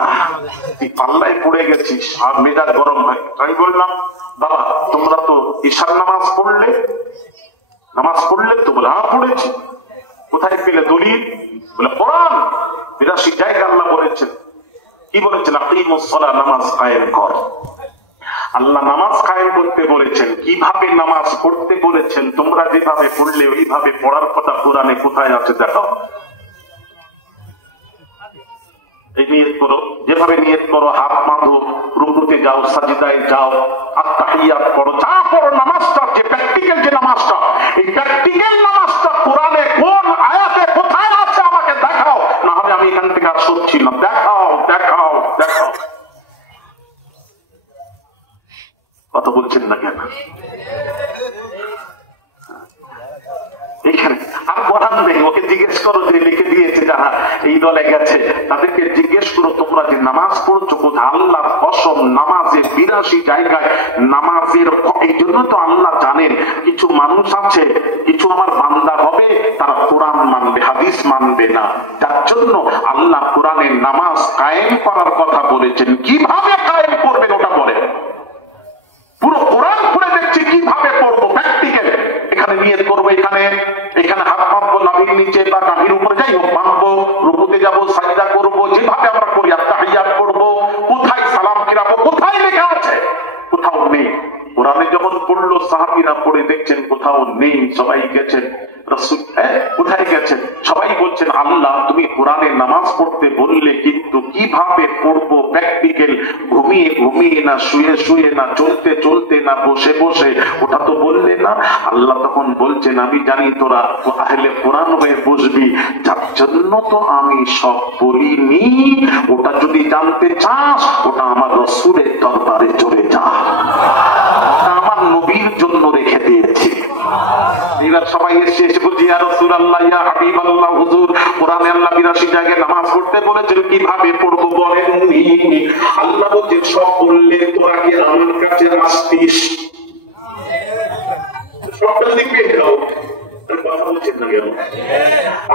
তুই পাল্লায় পড়ে গেছিস, আর মেজাজ গরম হয়। আমি বললাম, বাবা তোমরা তো ঈশার নামাজ পড়লে তো? বলে, হ্যাঁ পড়েছি। কোথায় পেলে দলিল? বলে, কোরআন 82 জায়গায় আল্লাহ বলেছেন কি বলেছেন? আকিমুস সালাহ, নামাজ কায়েম কর। আল্লাহ নামাজ কায়েম করতে বলেছেন। কিভাবে নামাজ পড়তে বলেছেন? তোমরা যেভাবে পড়লে ওইভাবে পড়ার কথা কোরআনে কোথায় আছে দেখাও। এই নিয়ত করো, যেভাবে নিয়ত করো, হাত বাঁধো, রুকুতে যাও, সাজদায় যাও, আত্তাহিয়াত পড়ো, যা পড়ো, নামাজটা যে প্র্যাকটিক্যাল যে নামাজটা, এই প্র্যাকটিক্যাল নামাজটা কোরআনে কোন আয়াতে কোথায় আছে আমাকে দেখাও, না হলে আমি এখান থেকে আর সরছি না। দেখাও দেখাও দেখাও। কথা বলছেন না কেন? এখানে আর কোরআন নেই। ওকে জিজ্ঞেস করো যে লিখে দিয়েছে যারা এই দলে গেছে, তাদেরকে জিজ্ঞেস করো তোমরা যে নামাজ পড়ছো কোথায়? আল্লাহর কসম, নামাজের 82 জায়গায় নামাজের। এই জন্য তো আল্লাহ জানেন কিছু মানুষ আছে, কিছু আমার বান্দা হবে, তারা কোরআন মানবে, হাদিস মানবে না। তার জন্য আল্লাহ কোরআনের নামাজ কায়েম করার কথা বলেছেন। কিভাবে কায়েম করবেন ওটা বলে, পুরো কোরআন পড়ে দেখছি কিভাবে পড়বো, প্র্যাকটিক্যাল। এখানে নিয়ত করবো, এখানে হাত বাঁধবো নাভির নিচে বা নাভির উপরে, যাই হোক বাঁধবো, রুকুতে যাবো, সাজদা করবো, যেভাবে আমরা করি, আত্তাহিয়াত পড়বো। কোথায় সালাম ফিরাবো, কোথায় লেখা আছে? কোথাও নেই। কোরআনে যখন পড়লো সাহাবীরা পড়ে দেখছেন কোথাও নেই। সবাই গেছেন রাসূল, কোথায় গেছেন? সবাই বলছেন আল্লাহ তুমি কোরআনে নামাজ পড়তে বললে, কিন্তু কিভাবে পড়বো প্র্যাকটিক্যাল, ঘুমিয়ে ঘুমিয়ে না, শুয়ে শুয়ে না, চলতে চলতে না, বসে বসে, ওটা তো বললে না। আল্লাহ তখন বলছেন আমি জানি তোরা আহলে কোরআন হয়ে বসবি, যার জন্য তো আমি সব বলিনি। ওটা যদি জানতে চাস, ওটা আমার রাসূলের দরবারে চলে যা, আমার নবীর জন্য রেখে দিয়েছি। এবার সবাই এসে বলছি ইয়া রাসূলুল্লাহ, ইয়া হাবিবাল্লাহ, হুজুর কোরআনে আল্লাহ 82 জায়গায় নামাজ পড়তে বলেছেন, কিভাবে পড়বো বলেননি। আল্লাহ বলছেন সব বললে তোরা কি আমার কাছে আসতিস? সবটা লিখে দাও। কথা বলছেন না কেন?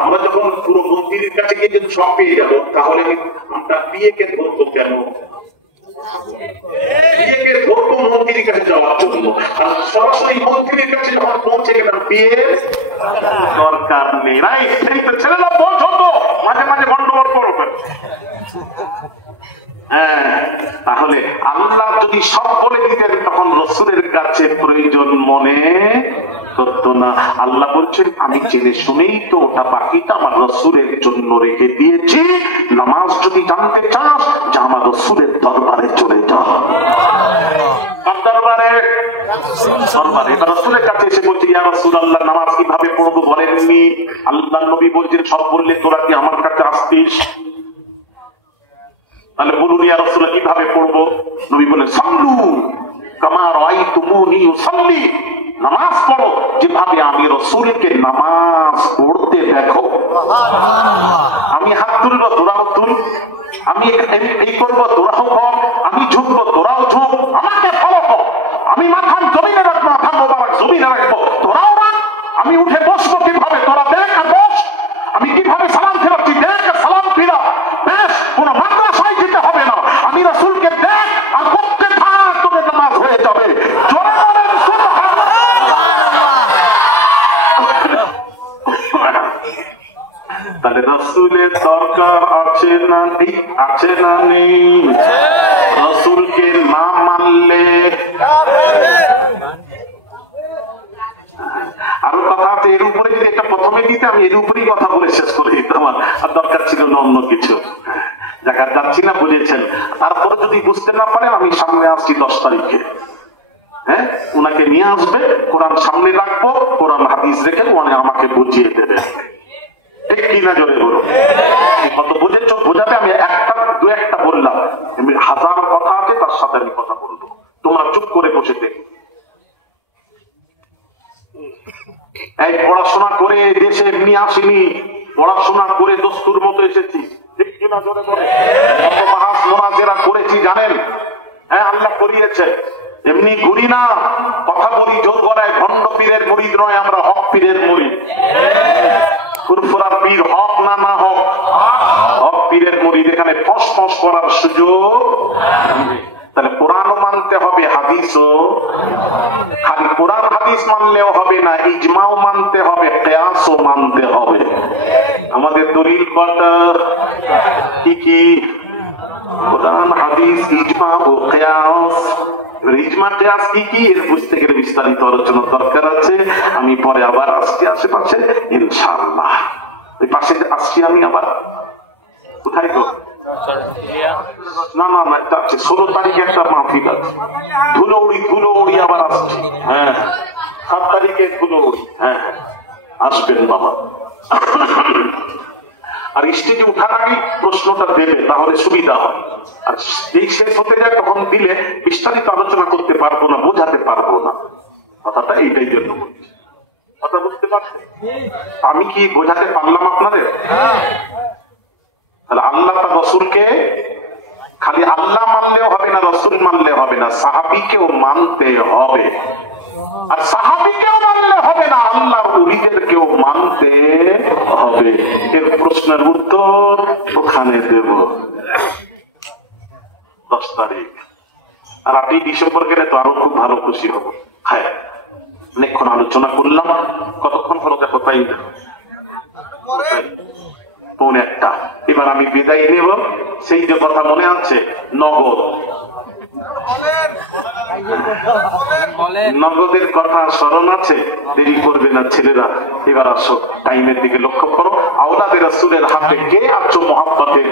আমরা যখন পুরো মন্দিরের কাছে গিয়ে যদি সব পেয়ে যাবো, তাহলে আমরা বিয়েকে ধরবো কেন? বিয়েকে ধরবো মন্দিরের কাছে যাওয়ার জন্য, আর সরাসরি মন্দিরের কাছে যখন পৌঁছে গেলাম বিয়ের দরকার নেই। রাইট? সেই তো ছেলেরা বোঝো তো, মাঝে মাঝে গন্ডগোল করবে। তাহলে আল্লাহ যদি সব বলে দিতেন, তখন রাসূলের কাছে প্রয়োজন মনে করতো না। আল্লাহ বলছেন আমি জেনে শুনেই তো ওটা বাকিটা আমার রাসূলের জন্য রেখে দিয়েছি। নামাজ যদি জানতে চাস, যা আমার রাসূলের দরবারে চলে যা। দরবারে এবার রাসূলের কাছে এসে বলছে ইয়া রাসূলুল্লাহ নামাজ কিভাবে পড়বো বলেননি। আল্লাহর নবী বলছেন সব বললে তোরা কি আমার কাছে আসতিস? তাহলে বলুন ইয়া রাসূলুল্লাহ কিভাবে পড়বো? নবী বলেন সাল্লু কামা রাআইতুমুনি উসাল্লি, নামাজ পড়ো যেভাবে আমি রাসূলকে নামাজ পড়তে দেখো। আমি হাত তুলবো তোরাও তুল, আমি এই করবো তোরাও কর, আমি ঝুঁকবো তোরাও ঝুঁক, আমাকে ফলো কর। আমি মাথা জমিনে রাখবো, মাথা মোবারক জমিনে রাখবো, তোরাও রাখ। আমি উঠে বসবো কিভাবে, তোরা দেখ আর বস। আমি কিভাবে সালাম ফেরাচ্ছি, দেখ আর সালাম ফিরা। বেশ, কোন মাদ্রাসায় যেতে হবে না, আমি রাসূলকে দেখ আর করতে থাক, তোদের নামাজ হয়ে যাবে। জোরে বলেন সুবহানাল্লাহ। তাহলে রাসূলের দরকার আছে না নেই? আছে না নেই? রাসূলকে না মানলে আরো কথা আছে এর উপরে। যদি এটা প্রথমে দিতে, আমি এর উপরেই কথা বলে শেষ করে দিতাম, আর দরকার ছিল না অন্য কিছু। জায়গা যাচ্ছি না, বুঝেছেন? তারপরে যদি বুঝতে না পারেন, আমি সামনে আসছি 10 তারিখে। ওনাকে নিয়ে আসবে, কোরআন সামনে রাখবো, কোরআন হাদিস রেখে ওখানে আমাকে বুঝিয়ে দেবে। ঠিক কিনা জোরে বলো? কত বুঝেছ বোঝাবে। আমি দু একটা বললাম, হাজার কথা আছে, তার সাথে আমি কথা বলবো। তোমরা চুপ করে বসে দেখো। এই পড়াশোনা করে দেশে এমনি আসিনি, পড়াশোনা করে দস্তুর মতো এসেছি। ঠিক কিনা জোরে বলে? কত মাহাস মোনাজেরা করেছি জানেন? আল্লাহ করিয়েছে। এমনি ঘুরি না, কথা বলি জোর গলায়। ভণ্ড পীরের মুরিদ নয় আমরা, হক পীরের মুরিদ। ফুরফুরা পীর হক না না হক? হক পীরের মুরিদ। এখানে ফস ফস করার সুযোগ। তাহলে কোরআনও মানতে হবে, হাদিসও। খালি কোরআন হাদিস মানলেও হবে না, ইজমাও মানতে হবে, কিয়াসও মানতে হবে। আমাদের দলিল কত? কি কি? কোরআন হাদিস ইজমা ও কিয়াস। ইজমা কিয়াস কি কি এর বুঝতে গেলে বিস্তারিত আলোচনার দরকার আছে। আমি পরে আবার আসছি আশেপাশে ইনশাআল্লাহ। ওই পাশে আসছি আমি আবার কোথায় গো? না না না, এটা আছে 16 তারিখে একটা মাহফিল আছে ধুলোউড়ি আবার আসছি। হ্যাঁ 7 তারিখে ধুলোউড়ি। হ্যাঁ আসবেন বাবা। আর স্টেজে উঠার আগে প্রশ্নটা দেবে, তাহলে সুবিধা হয়। আর যেই শেষ হতে যায় তখন দিলে বিস্তারিত আলোচনা করতে পারবো না, বোঝাতে পারবো না। কথাটা এইটাই জন্য বলছি। কথা বুঝতে পারছেন? আমি কি বোঝাতে পারলাম আপনাদের? তাহলে আল্লাহ তার রসুলকে খালি আল্লাহ মানলেও হবে না, রসুল মানলে হবে না, সাহাবীকেও মানতে হবে। আর সাহাবীকেও মানলে হবে না, আল্লাহর ওলিদেরকেও মানতে হবে। এর প্রশ্নের উত্তর ওখানে দেব 10 তারিখ। আর আপনি ডিসেম্বর গেলে তো আরো খুব ভালো খুশি হব। হ্যাঁ অনেকক্ষণ আলোচনা করলাম। কতক্ষণ হলো দেখো? তাই 1:45। এবার আমি বিদায় নেব। সেই যে কথা মনে আছে, নগদের কথা স্মরণ আছে? দেরি করবে না ছেলেরা, এবার আসো, টাইমের দিকে লক্ষ্য করো। আওলাদের রাসূলের হাতে কে আছো মহব্বতের